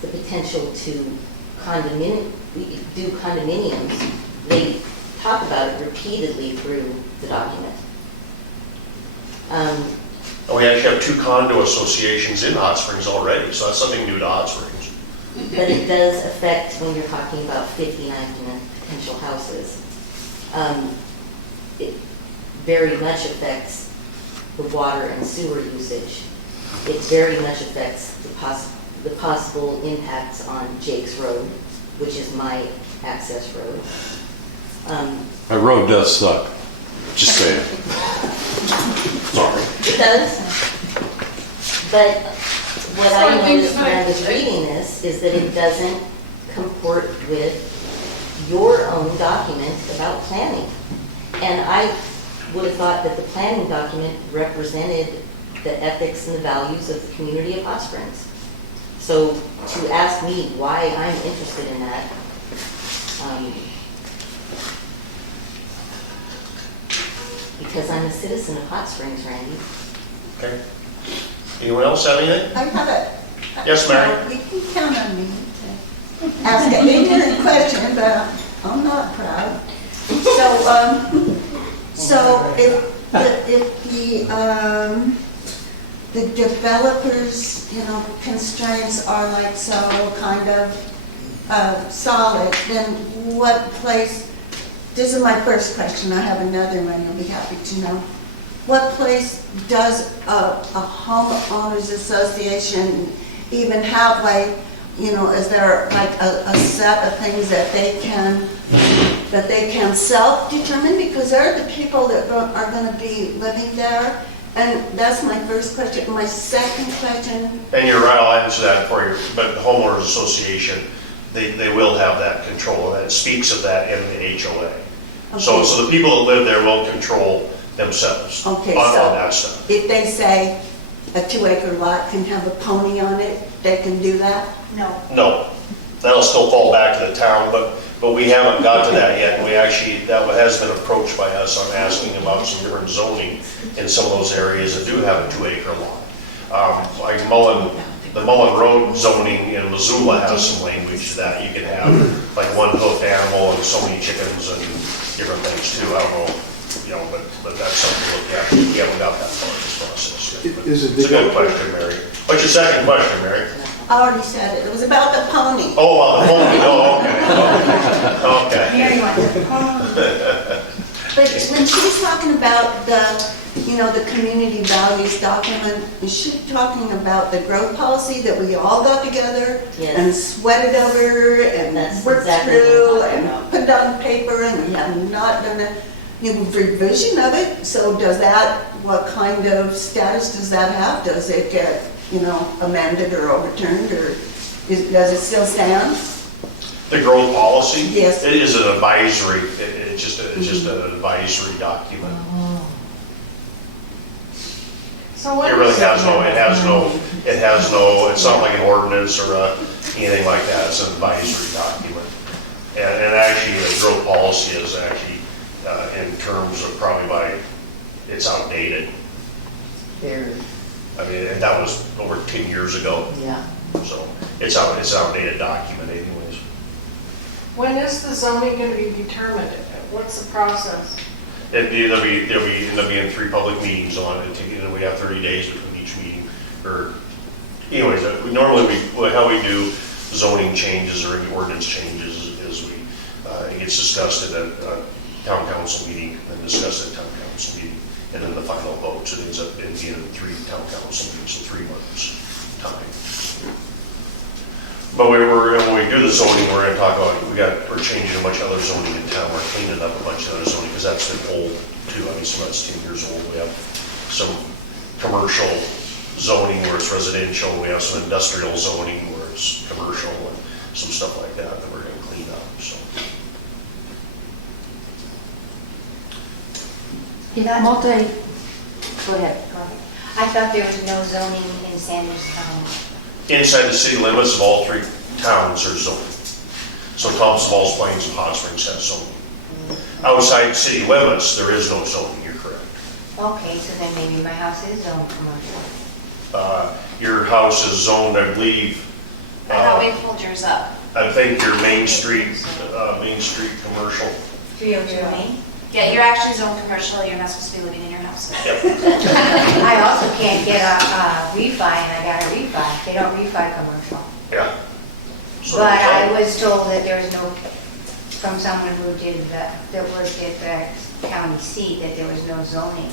the potential to do condominiums. They talk about it repeatedly through the document. We actually have 2 condo associations in Hot Springs already, so that's something new to Hot Springs. But it does affect when you're talking about 59 potential houses. It very much affects the water and sewer usage. It very much affects the possible impacts on Jax Road, which is my access road. That road does suck. Just saying. Sorry. It does. But what I noticed when I was reading this is that it doesn't comport with your own document about planning. And I would have thought that the planning document represented the ethics and the values of the community of Hot Springs. So to ask me why I'm interested in that, because I'm a citizen of Hot Springs, Randy. Okay. Anyone else have anything? I have a. Yes, Mary? You can count on me to ask an ignorant question, but I'm not proud. So if the developers, constraints are like so kind of solid, then what place, this is my first question, I have another one you'll be happy to know. What place does a homeowners association even have, like, is there like a set of things that they can self-determine, because they're the people that are going to be living there? And that's my first question. My second question. And you're right, I'll answer that for you, but the homeowners association, they will have that control, and it speaks of that in the HOA. Okay. So the people that live there will control themselves on that stuff. If they say a 2-acre lot can have a pony on it, they can do that? No, that'll still fall back to the town, but we haven't got to that yet. We actually, that has been approached by us on asking about some different zoning in some of those areas that do have a 2-acre lot. Like the Mullen Road zoning in Missoula has some language to that. You can have like 1-hoofed animal and so many chickens and different things too. I don't know, but that's something to look at. We haven't got that far in this process yet. It's a good question, Mary. What's your second question, Mary? I already said it. It was about the pony. Oh, the pony. Oh, okay. But when she's talking about the community values document, is she talking about the growth policy that we all got together and sweated over and worked through and put down paper, and we have not done a revision of it? So what kind of status does that have? Does it get amended or overturned, or does it still stand? The growth policy? Yes. It is an advisory, it's just an advisory document. So what It really has no, it's not like an ordinance or anything like that. It's an advisory document. And actually, the growth policy is actually, in terms of it's outdated. I mean, and that was over 10 years ago. Yeah. So it's an outdated document anyways. When is the zoning going to be determined? What's the process? There'll be end up being 3 public meetings on it, and we have 30 days between each meeting. Anyways, how we do zoning changes or any ordinance changes is it gets discussed at a town council meeting, and discussed at a town council meeting, and then the final vote. So it ends up being 3 town council meetings in 3 months' time. But when we do the zoning, we're going to talk about, we're changing a bunch of other zoning in town. We're cleaning up a bunch of other zoning because that's been old too. I mean, some of that's 10 years old. We have some commercial zoning where it's residential. We have some industrial zoning where it's commercial, and some stuff like that we're going to clean up. So If That- multi, go ahead. I thought there was no zoning in Sanders County. Inside the city limits of all 3 towns are zoning. So Thompson Falls, Plains, and Hot Springs has zoning. Outside city limits, there is no zoning, you're correct. Okay, so then maybe my house is zoned commercial. Your house is zoned, I believe, I thought we pulled yours up. I think your Main Street commercial. 302 Main. Yeah, you're actually zoned commercial, you're not supposed to be living in your house. I also can't get a refi, and I got a refi. They don't refi commercial. Yeah. So But I it's was told that there was no, from someone who did, that worked at the county seat, that there was no zoning.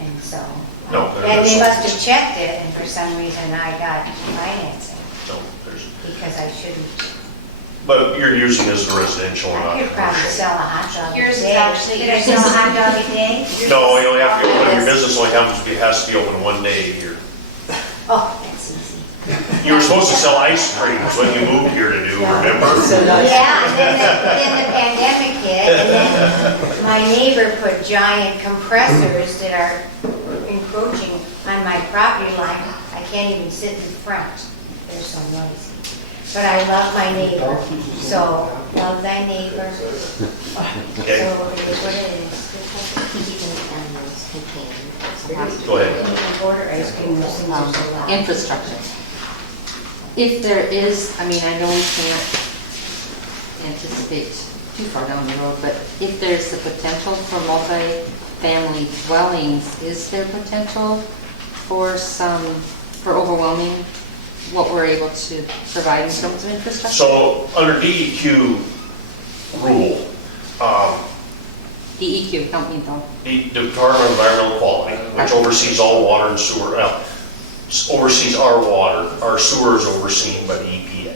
And so, No, and they there's- must have checked it, and for some reason I got financing, all- no, there's- because I shouldn't. But you're using it as a residential, I not could probably commercial. sell a hot dog a Yours is day. actually- Could I sell a hot dog a day? No, you only have to open, your business only has to be open 1 day a year. Oh, that's easy. You were supposed to sell ice creams when you moved here to do, remember? Yeah, and then the pandemic hit, and then my neighbor put giant compressors that are encroaching on my property line. I can't even sit in front, they're so noisy. But I love my neighbor, so love thy neighbor. So Okay, it is what it is. Keeping animals contained. go ahead. Border ice cream, those things are so loud. Infrastructure. If there is, I mean, I know we can't anticipate too far down the road, but if there's the potential for multi-family dwellings, is there potential for overwhelming what we're able to provide in terms of infrastructure? So under DEQ rule, DEQ, help me though. the Department of Environmental Quality, which oversees all water and sewer, oversees our water, our sewer is overseen by the EPA,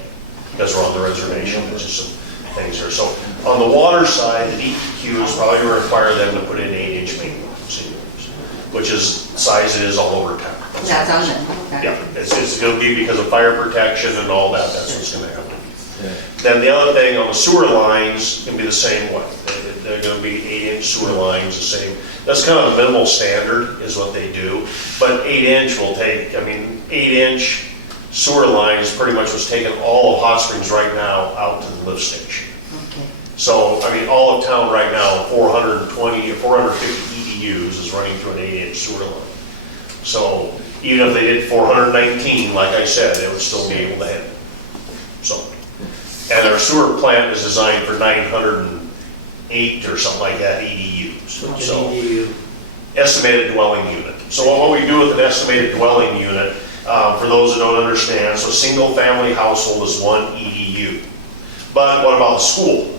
because we're on the reservation, there's just some things there. So on the water side, the DEQ is probably going to require them to put in 8-inch main lines, which is the size it is all over town. That's on them, okay. Yeah, it's going to be because of fire protection and all that, that's what's going to happen. Then the other thing on the sewer lines can be the same way. They're going to be 8-inch sewer lines, the same. That's kind of the minimal standard is what they do. But 8-inch will take, 8-inch sewer lines pretty much was taking all of Hot Springs right now out to the lift station. Okay. So, all of town right now, 420 or 450 EDUs is running through an 8-inch sewer line. So even if they did 419, like I said, they would still be able to handle it. So, and our sewer plant is designed for 908 or something like that EDUs. So estimated dwelling unit. So what we do with an estimated dwelling unit, for those that don't understand, so a single family household is 1 EDU. But what about the school?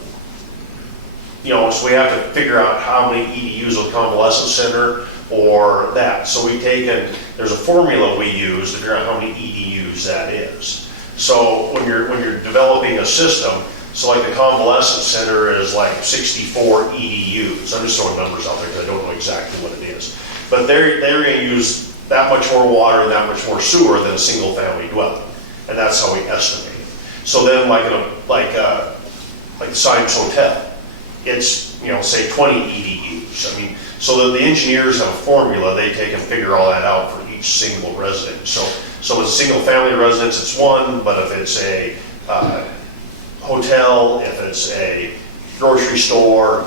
So we have to figure out how many EDUs will convalescent center or that. So there's a formula we use to figure out how many EDUs that is. So when you're developing a system, so like the convalescent center is like 64 EDUs. I'm just throwing numbers out there because I don't know exactly what it is. But they're going to use that much more water and that much more sewer than a single family dwelling. And that's how we estimate it. So then like the Symes Hotel, it's, say 20 EDUs. So that the engineers have a formula, they take and figure all that out for each single resident. So with a single family residence, it's 1, but if it's a hotel, if it's a grocery store,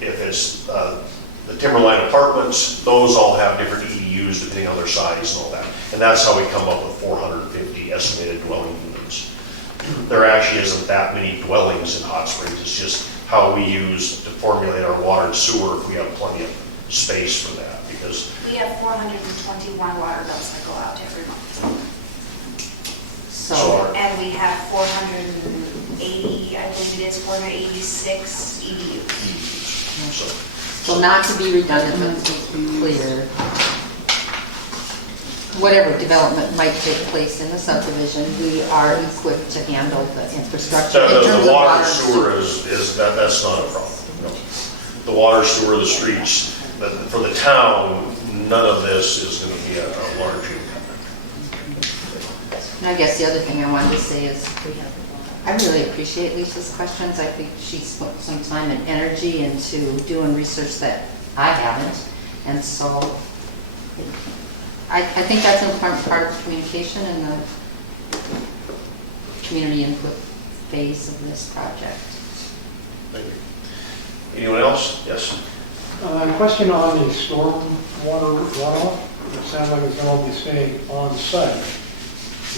if it's the Timberline Apartments, those all have different EDUs depending on their size and all that. And that's how we come up with 450 estimated dwelling units. There actually isn't that many dwellings in Hot Springs. It's just how we use to formulate our water and sewer if we have plenty of space for that. Because We have 421 water bills that go out every month. So, And we have 480, I believe it is 486 EDUs. so not to be redundant, but to be clear, whatever development might take place in the subdivision, we are equipped to handle the infrastructure. in terms the of water and and sewer that's not a problem. No. The water, sewer, the streets, but for the town, none of this is going to be a large impact. And I guess the other thing I wanted to say is, I really appreciate Lisa's questions. I think she's put some time and energy into doing research that I haven't. And so I think that's an important part of communication in the community input phase of this project. Thank you. Anyone else? Yes. Question on the storm water runoff. It sounds like it's going to be staying on site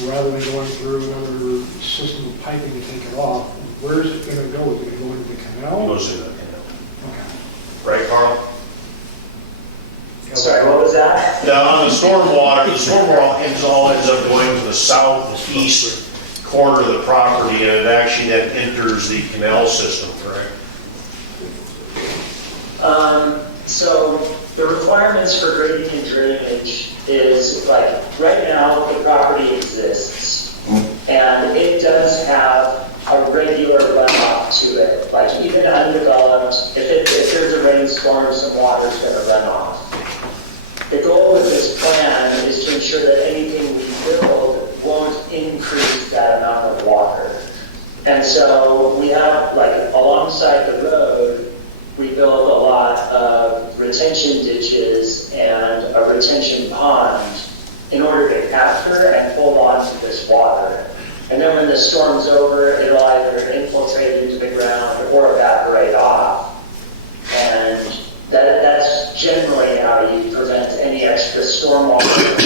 rather than going through another system of piping to take it off. Where is it going to go? Is it going to go into the canal? It goes in the canal. Okay. Right, Carl? Sorry, what was that? Now, on the stormwater ends up going to the southeast corner of the property, and it actually then enters the canal system, correct? So the requirements for grading and drainage is like, right now, the property exists. And it does have a regular runoff to it. Like even undeveloped, if there's a rainstorm, some water's gonna run off. The goal of this plan is to ensure that anything we build won't increase that amount of water. And so we have, like, alongside the road, we build a lot of retention ditches and a retention pond in order to capture and hold on to this water. And then when the storm's over, it'll either infiltrate into the ground or evaporate off. And that's generally how you prevent any extra stormwater from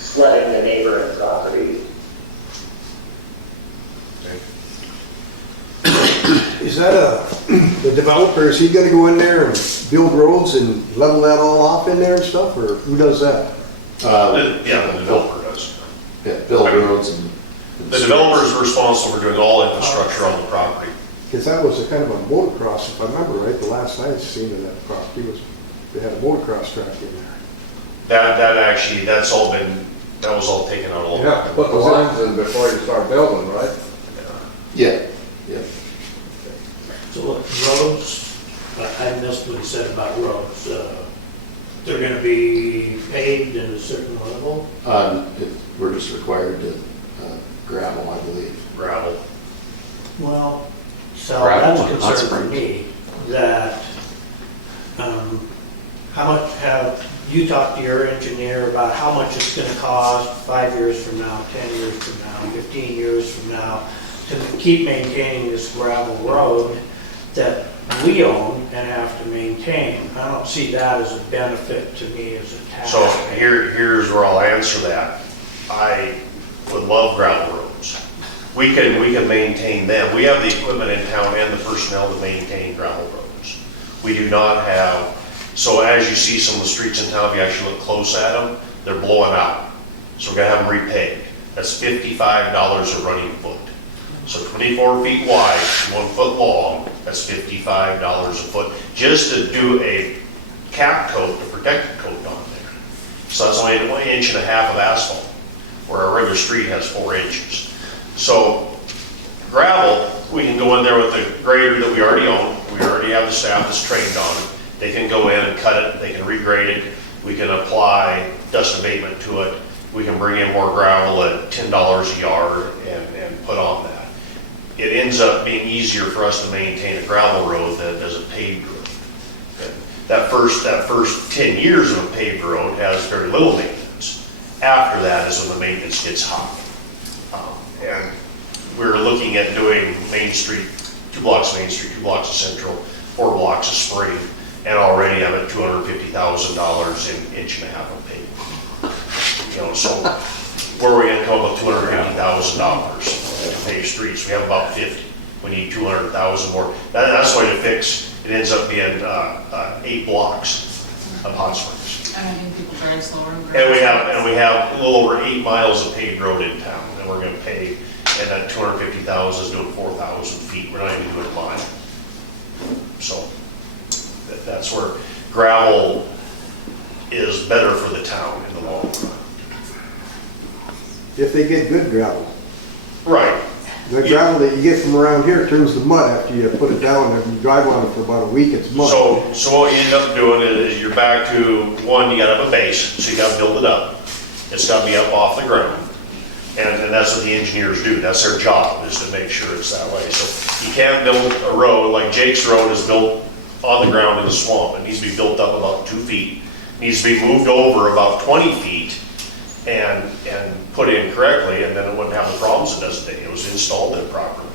flooding the neighboring property. Is that the developer, is he gonna go in there and build roads and level that all off in there and stuff, or who does that? Yeah, the developer does. Yeah, build roads and. The developer is responsible for doing all infrastructure on the property. Because that was a kind of a motocross, if I remember right, the last I had seen of that property was, they had a motocross track in there. That was all taken out all. Yeah. Put the lines in before you start building, right? Yeah, yeah. So look, roads, I missed what you said about roads. They're gonna be paved at a certain level? We're just required to gravel, I believe. Gravel. Well, so Gravel, that's a not concern for spring. me, that, how much have you talked to your engineer about how much it's gonna cost 5 years from now, 10 years from now, 15 years from now, to keep maintaining this gravel road that we own and have to maintain? I don't see that as a benefit to me as a So taxpayer. here's where I'll answer that. I would love gravel roads. We can maintain them. We have the equipment in town and the personnel to maintain gravel roads. We do not have, so as you see some of the streets in town, if you actually look close at them, they're blowing out. So we're gonna have them repaved. That's $55 a running foot. So 24 feet wide, 1 foot long, that's $55 a foot, just to do a cap coat, to protect the coat on there. So that's only an inch and a half of asphalt, where a regular street has 4 inches. So gravel, we can go in there with the grader that we already own. We already have the staff that's trained on it. They can go in and cut it, they can regrade it. We can apply dust abatement to it. We can bring in more gravel at $10 a yard and put on that. It ends up being easier for us to maintain a gravel road than it does a paved road. And that first 10 years of a paved road has very little maintenance. After that is when the maintenance gets high. And we're looking at doing Main Street, 2 blocks of Main Street, 2 blocks of Central, 4 blocks of Spring, and already I'm at $250,000 in inch and a half of pavement. You know, so where are we gonna come up with $250,000 to pave streets? We have about 50. We need 200,000 more. That's why to fix, it ends up being 8 blocks of hot springs. And I think people drive slower. And we have a little over 8 miles of paved road in town that we're gonna pave, and that 250,000 is doing 4,000 feet. We're not even doing a mile. So that's where gravel is better for the town in the long run. If they get good gravel. Right. The gravel that you get from around here turns to mud after you put it down, and you drive on it for about a week, it's mud. So what you end up doing is you're back to, one, you gotta have a base, so you gotta build it up. It's gotta be up off the ground. And that's what the engineers do. That's their job, is to make sure it's that way. So you can't build a road, like Jake's Road is built on the ground in the swamp. It needs to be built up about 2 feet. Needs to be moved over about 20 feet and put in correctly, and then it wouldn't have the problems it does today. It was installed in properly.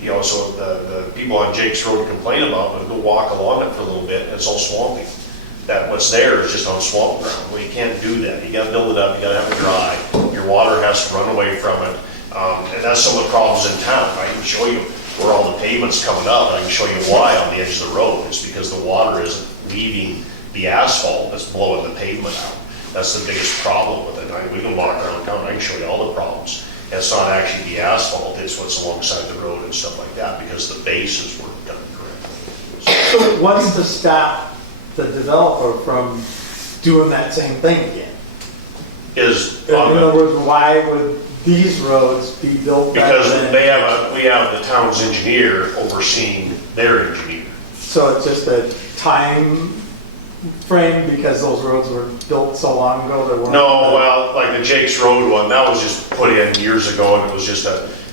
You know, so the people on Jake's Road complain about, but go walk along it for a little bit, and it's all swampy. That what's there is just on swamp ground. Well, you can't do that. You gotta build it up, you gotta have it dry. Your water has to run away from it. And that's some of the problems in town. I can show you where all the pavement's coming up, and I can show you why on the edge of the road. It's because the water isn't leaving the asphalt, that's blowing the pavement out. That's the biggest problem with it. We can walk around town, I can show you all the problems. And it's not actually the asphalt, it's what's alongside the road and stuff like that, because the bases weren't done correctly. So what's to stop the developer from doing that same thing again? In other words, why would these roads be built better because than? we have the town's engineer overseeing their engineer. So it's just a time frame because those roads were built so long ago that weren't? No, well, like the Jake's Road one, that was just put in years ago, and it was just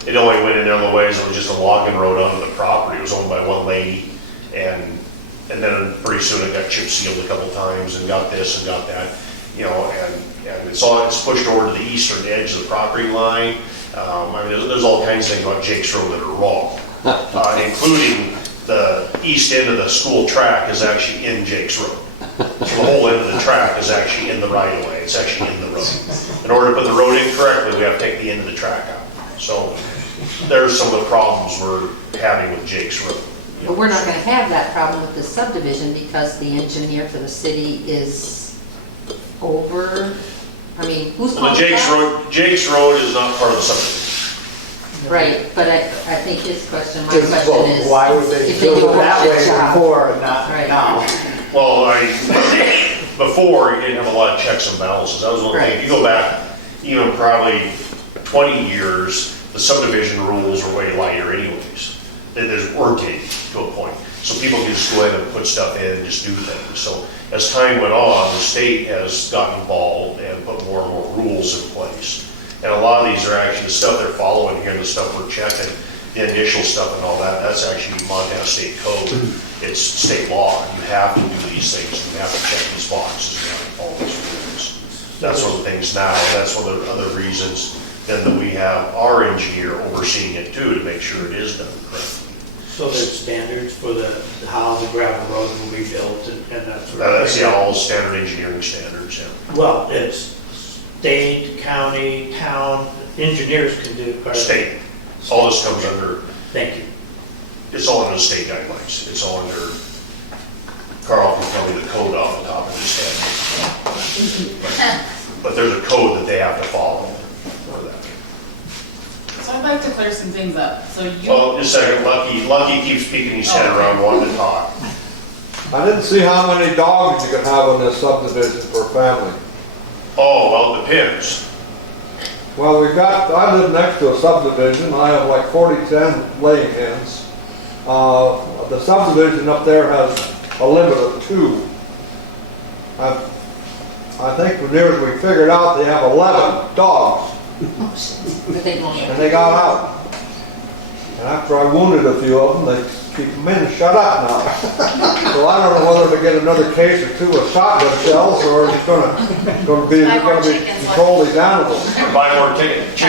it only went in there a ways. It was just a logging road onto the property. It was owned by one lady, and then pretty soon it got chip sealed a couple times and got this and got that, you know, and it's pushed over to the eastern edge of the property line. I mean, there's all kinds of things about Jake's Road that are wrong, including the east end of the school track is actually in Jake's Road. So the whole end of the track is actually in the right of way. It's actually in the road. In order to put the road in correctly, we have to take the end of the track out. So there's some of the problems we're having with Jake's Road. But we're not going to have that problem with the subdivision because the engineer for the city is over, I mean, who's The calling Jake's Road is not part of the subdivision. Right, but I think his question, my Just, question well, is. why would they if build do it a that good way job. before and not Right. now? Well, before you didn't have a lot of checks and balances. That was one thing. If you go back, even probably 20 years, the subdivision rules were way lighter anyways. There's taken to a point. So people can just go ahead and put stuff in and just do things. So as time went on, the state has gotten involved and put more and more rules in place. And a lot of these are actually the stuff they're following here, the stuff we're checking, the initial stuff and all that, that's actually Montana State Code. It's state law. You have to do these things. You have to check these boxes. You have to follow these rules. That's one of the things now. That's one of the other reasons then that we have our engineer overseeing it too, to make sure it is done correctly. So there's standards for how the gravel road will be built and that sort of thing? That's all standard engineering standards, yeah. Well, it's state, county, town, engineers can do. State. All this comes under. Thank you. It's all under the state guidelines. It's all under, Carl can tell me the code off the top of his head. But there's a code that they have to follow for that. So I'd like to clear some things up. So you. Well, just a second, Lucky keeps peeking his head around wanting to talk. I didn't see how many dogs you could have in this subdivision for a family. Oh, well, it depends. Well, I live next to a subdivision, I have like 40-10 laying hens. The subdivision up there has a limit of 2. I think the nearest we figured out, they have 11 dogs. But they won't. And they got out. And after I wounded a few of them, they keep them in and shut up now. So I don't know whether to get another case or 2 of shotgun shells, or it's gonna be control these animals. Buy more chickens.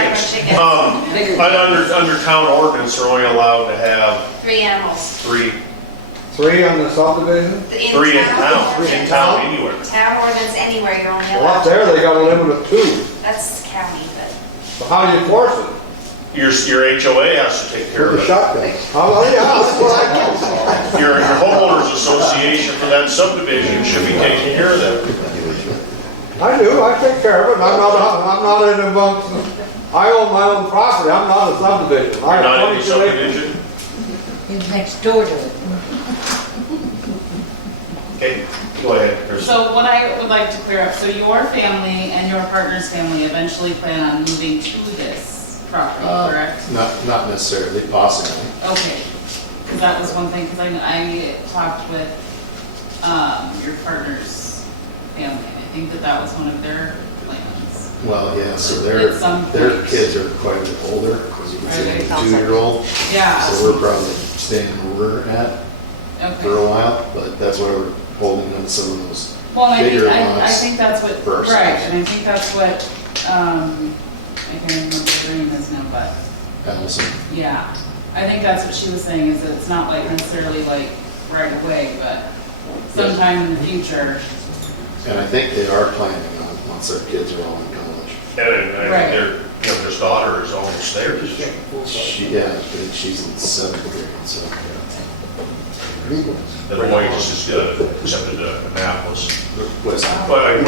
Under town ordinance, they're only allowed to have 3 animals. 3. 3 on the subdivision? 3 in town. In town anywhere. Town ordinance anywhere, you're only Well, allowed. up there, they got a limit of 2. That's county, but. So how do you enforce it? Your HOA has to take care of With it. the shotgun. Oh, yeah, that's what I get. Your homeowners association for that subdivision should be taking care of that. I do, I take care of it. I'm not in amongst, I own my own property, I'm not a subdivision. I You're have not in the 22 acres. subdivision? It's next door to it. Okay, go ahead, Chris. So what I would like to clear up, so your family and your partner's family eventually plan on moving to this property, correct? Not necessarily, possibly. Okay, because that was one thing, because I talked with your partner's family, and I think that was one of their plans. Well, yeah, so At some their point. kids are quite a bit older, because you can see Right. a 2-year-old. Yeah. So we're probably staying where we're at for Okay. a while, but that's why we're holding on to some of those Well, I think, bigger I lots think that's what, first. right, and I think that's what, I can't remember what her name is now, but, Allison. yeah. I think that's what she was saying, is that it's not like necessarily like right away, but sometime in the future. And I think they are planning on, once their kids are all in college. And I Right. think their youngest daughter is almost there. Yeah, I think she's in 7th grade, so. The boy just accepted Annapolis. West. Yeah. But I mean,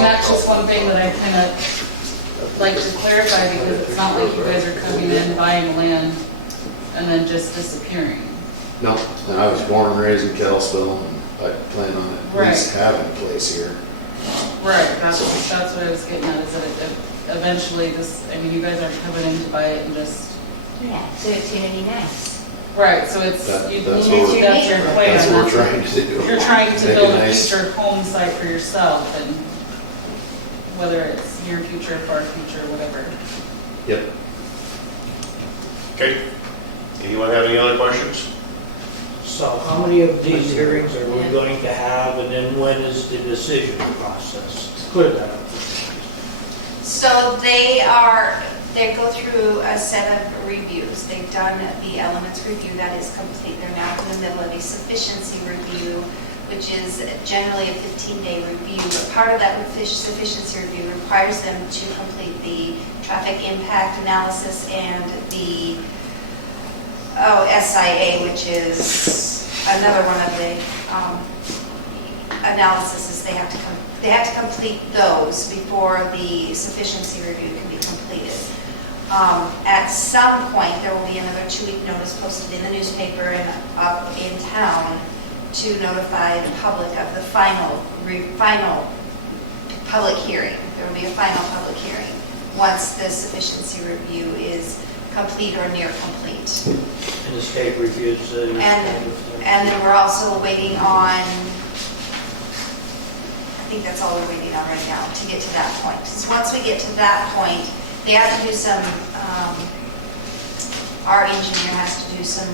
that's just one thing that I kind of like to clarify, because it's not like you guys are coming in, buying land, and then just disappearing. No, and I was born and raised in Kalispell, and I plan on at least having a place here. Right, that's what I was getting at, is that eventually this, I mean, you guys aren't coming in to buy it and just. Yeah, so it's gonna be nice. Right, so it's, That's that's what your plan. That's what we're trying to do. You're trying to Make build it a nice. future home site for yourself, and whether it's near future, far future, whatever. Yep. Okay. Anyone have any other questions? So how many of these hearings are we going to have, and then when is the decision process? Put it that way. So they go through a set of reviews. They've done the elements review, that is complete. They're now in the middle of a sufficiency review, which is generally a 15-day review. But part of that sufficiency review requires them to complete the traffic impact analysis and the SIA, which is another one of the analyses they have to complete those before the sufficiency review can be completed. At some point, there will be another 2-week notice posted in the newspaper and up in town to notify the public of the final public hearing. There will be a final public hearing once the sufficiency review is complete or near complete. And the state reviews the And then we're also waiting on, I think that's all we're waiting on right now to get to that point. Because once we get to that point, they have to do some, our engineer has to do some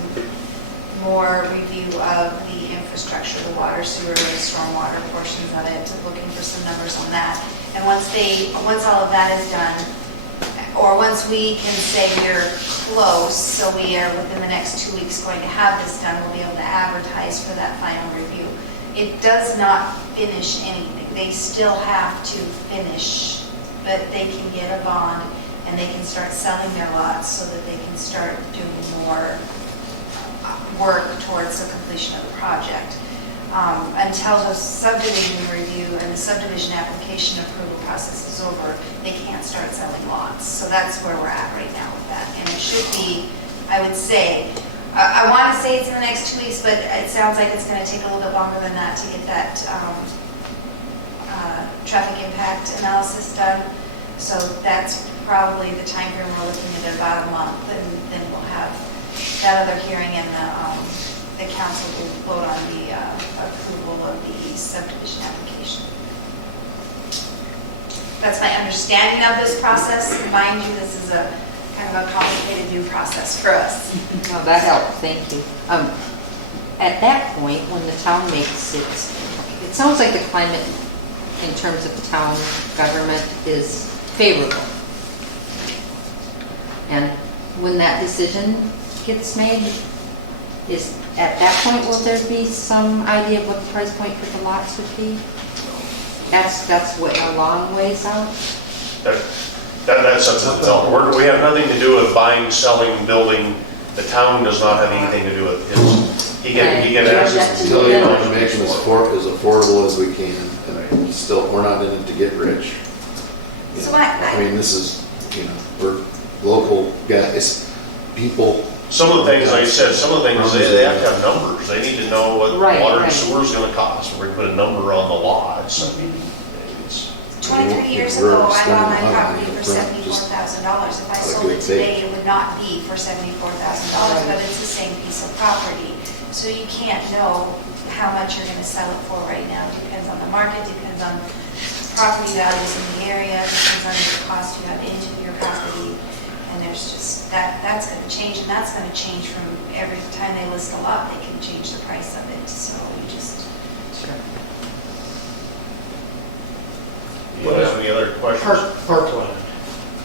more review of the infrastructure, the water, sewer, stormwater portions of it, looking for some numbers on that. And once all of that is done, or once we can say we're close, so we are within the next 2 weeks going to have this done, we'll be able to advertise for that final review. It does not finish anything. They still have to finish, but they can get a bond and they can start selling their lots so that they can start doing more work towards the completion of the project. Until the subdivision review and the subdivision application approval process is over, they can't start selling lots. So that's where we're at right now with that. And it should be, I would say, I want to say it's in the next 2 weeks, but it sounds like it's going to take a little bit longer than that to get that traffic impact analysis done. So that's probably the time frame we're looking at, about a month, and then we'll have that other hearing, and the council will vote on the approval of the subdivision application. That's my understanding of this process. Mind you, this is a kind of a complicated new process for us. Well, that helped, thank you. At that point, when the town makes it sounds like the climate in terms of town government is favorable. And when that decision gets made, at that point, will there be some idea of what the price point for the lots would be? That's what, a long ways out? That's something that's out. We have nothing to do with buying, selling, building. The town does not have anything to do with his. He can access. Until you want to make them as affordable as we can, and still, we're not in it to get rich. You So know, I mean, this is, we're local guys, people. Some of the things, like I said, some of the things, they have to have numbers. They need to know what water and sewer is going to cost. We're going to put a number on the lots. I mean, it's 23 years ago, I bought my property for $74,000. If I sold it today, it would not be for $74,000, but it's the same piece of property. So you can't know how much you're going to sell it for right now. It depends on the market, depends on property values in the area, depends on the cost you have into your property. And there's just, that's going to change, and that's going to change from every time they list a lot, they can change the price of it, so we just. You have any other questions? Parkland.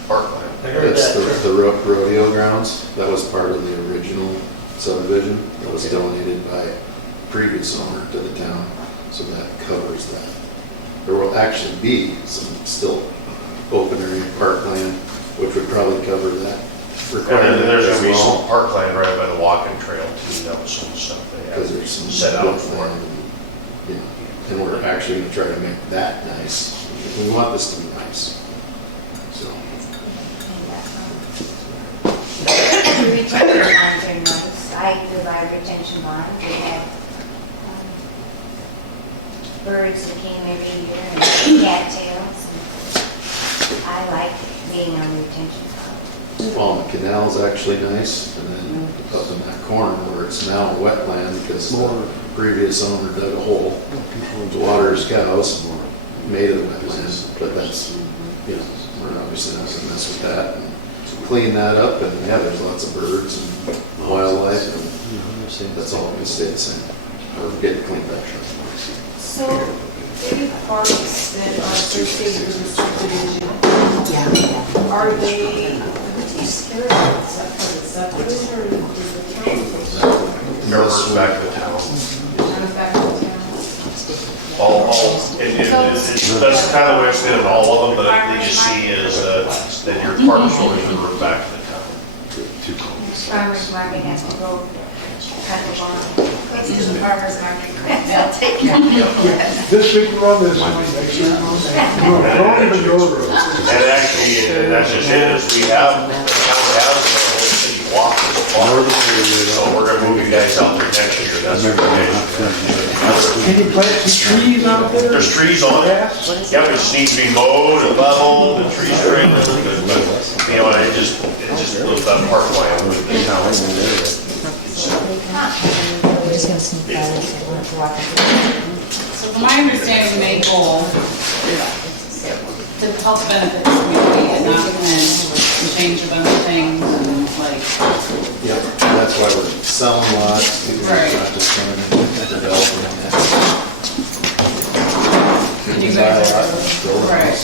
Parkland. I heard It's that. the rodeo grounds. That was part of the original subdivision. That was donated by a previous owner to the town, so that covers that. There will actually be some still open area parkland, which would probably cover that And requirement then there's as gonna be some well. parkland right by the walking trail too, that was some stuff they Because have there's some set out for wetland it. and, you know, and we're actually gonna try to make that nice. We want this to be nice, so. The retention bonds are nice. I do my retention bond. We had birds that came every year and cattails. I like being on retention bond. Well, the canal's actually nice, and then up in that corner where it's now a wetland because the previous owner dug a hole to water his cows, made it a wetland, but that's, you know, we're obviously not gonna mess with that. And clean that up, and yeah, there's lots of birds and wildlife, and that's all gonna stay the same. Or get cleaned up. So, any parks that are associated with the subdivision, are they, who's care about the subdivision, or does the town? Goes back to the town. Comes back to the town? That's kind of the way it's been in all of them, but the thing you see is that your parks will revert back to the town. Farmers market has to go cut the bond. Goes to the farmer's market, they'll take care of it. This week we're on this, next week we're on that. No, don't even go there. And actually, that's just it, is we have, the town has the whole city walk this walk. So we're gonna move you guys out there next year, that's our intention. Can you plant some trees out there? There's trees on it. Yeah, it just needs to be mowed and leveled, the trees are in, but, you know, it just lives that parkland with the town. So from my understanding, the main goal is to help benefit the community and not change a bunch of things and like. Yep, and that's why we're selling lots, we're Right. not just coming and developing that. You Buy a guys lot, are- build a Right. house.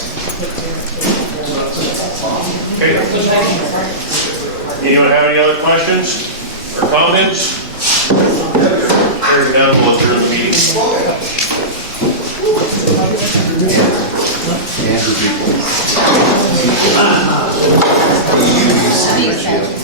Anyone have any other questions or comments? Hearing none, we'll adjourn the meeting. Andrew people. Thanks.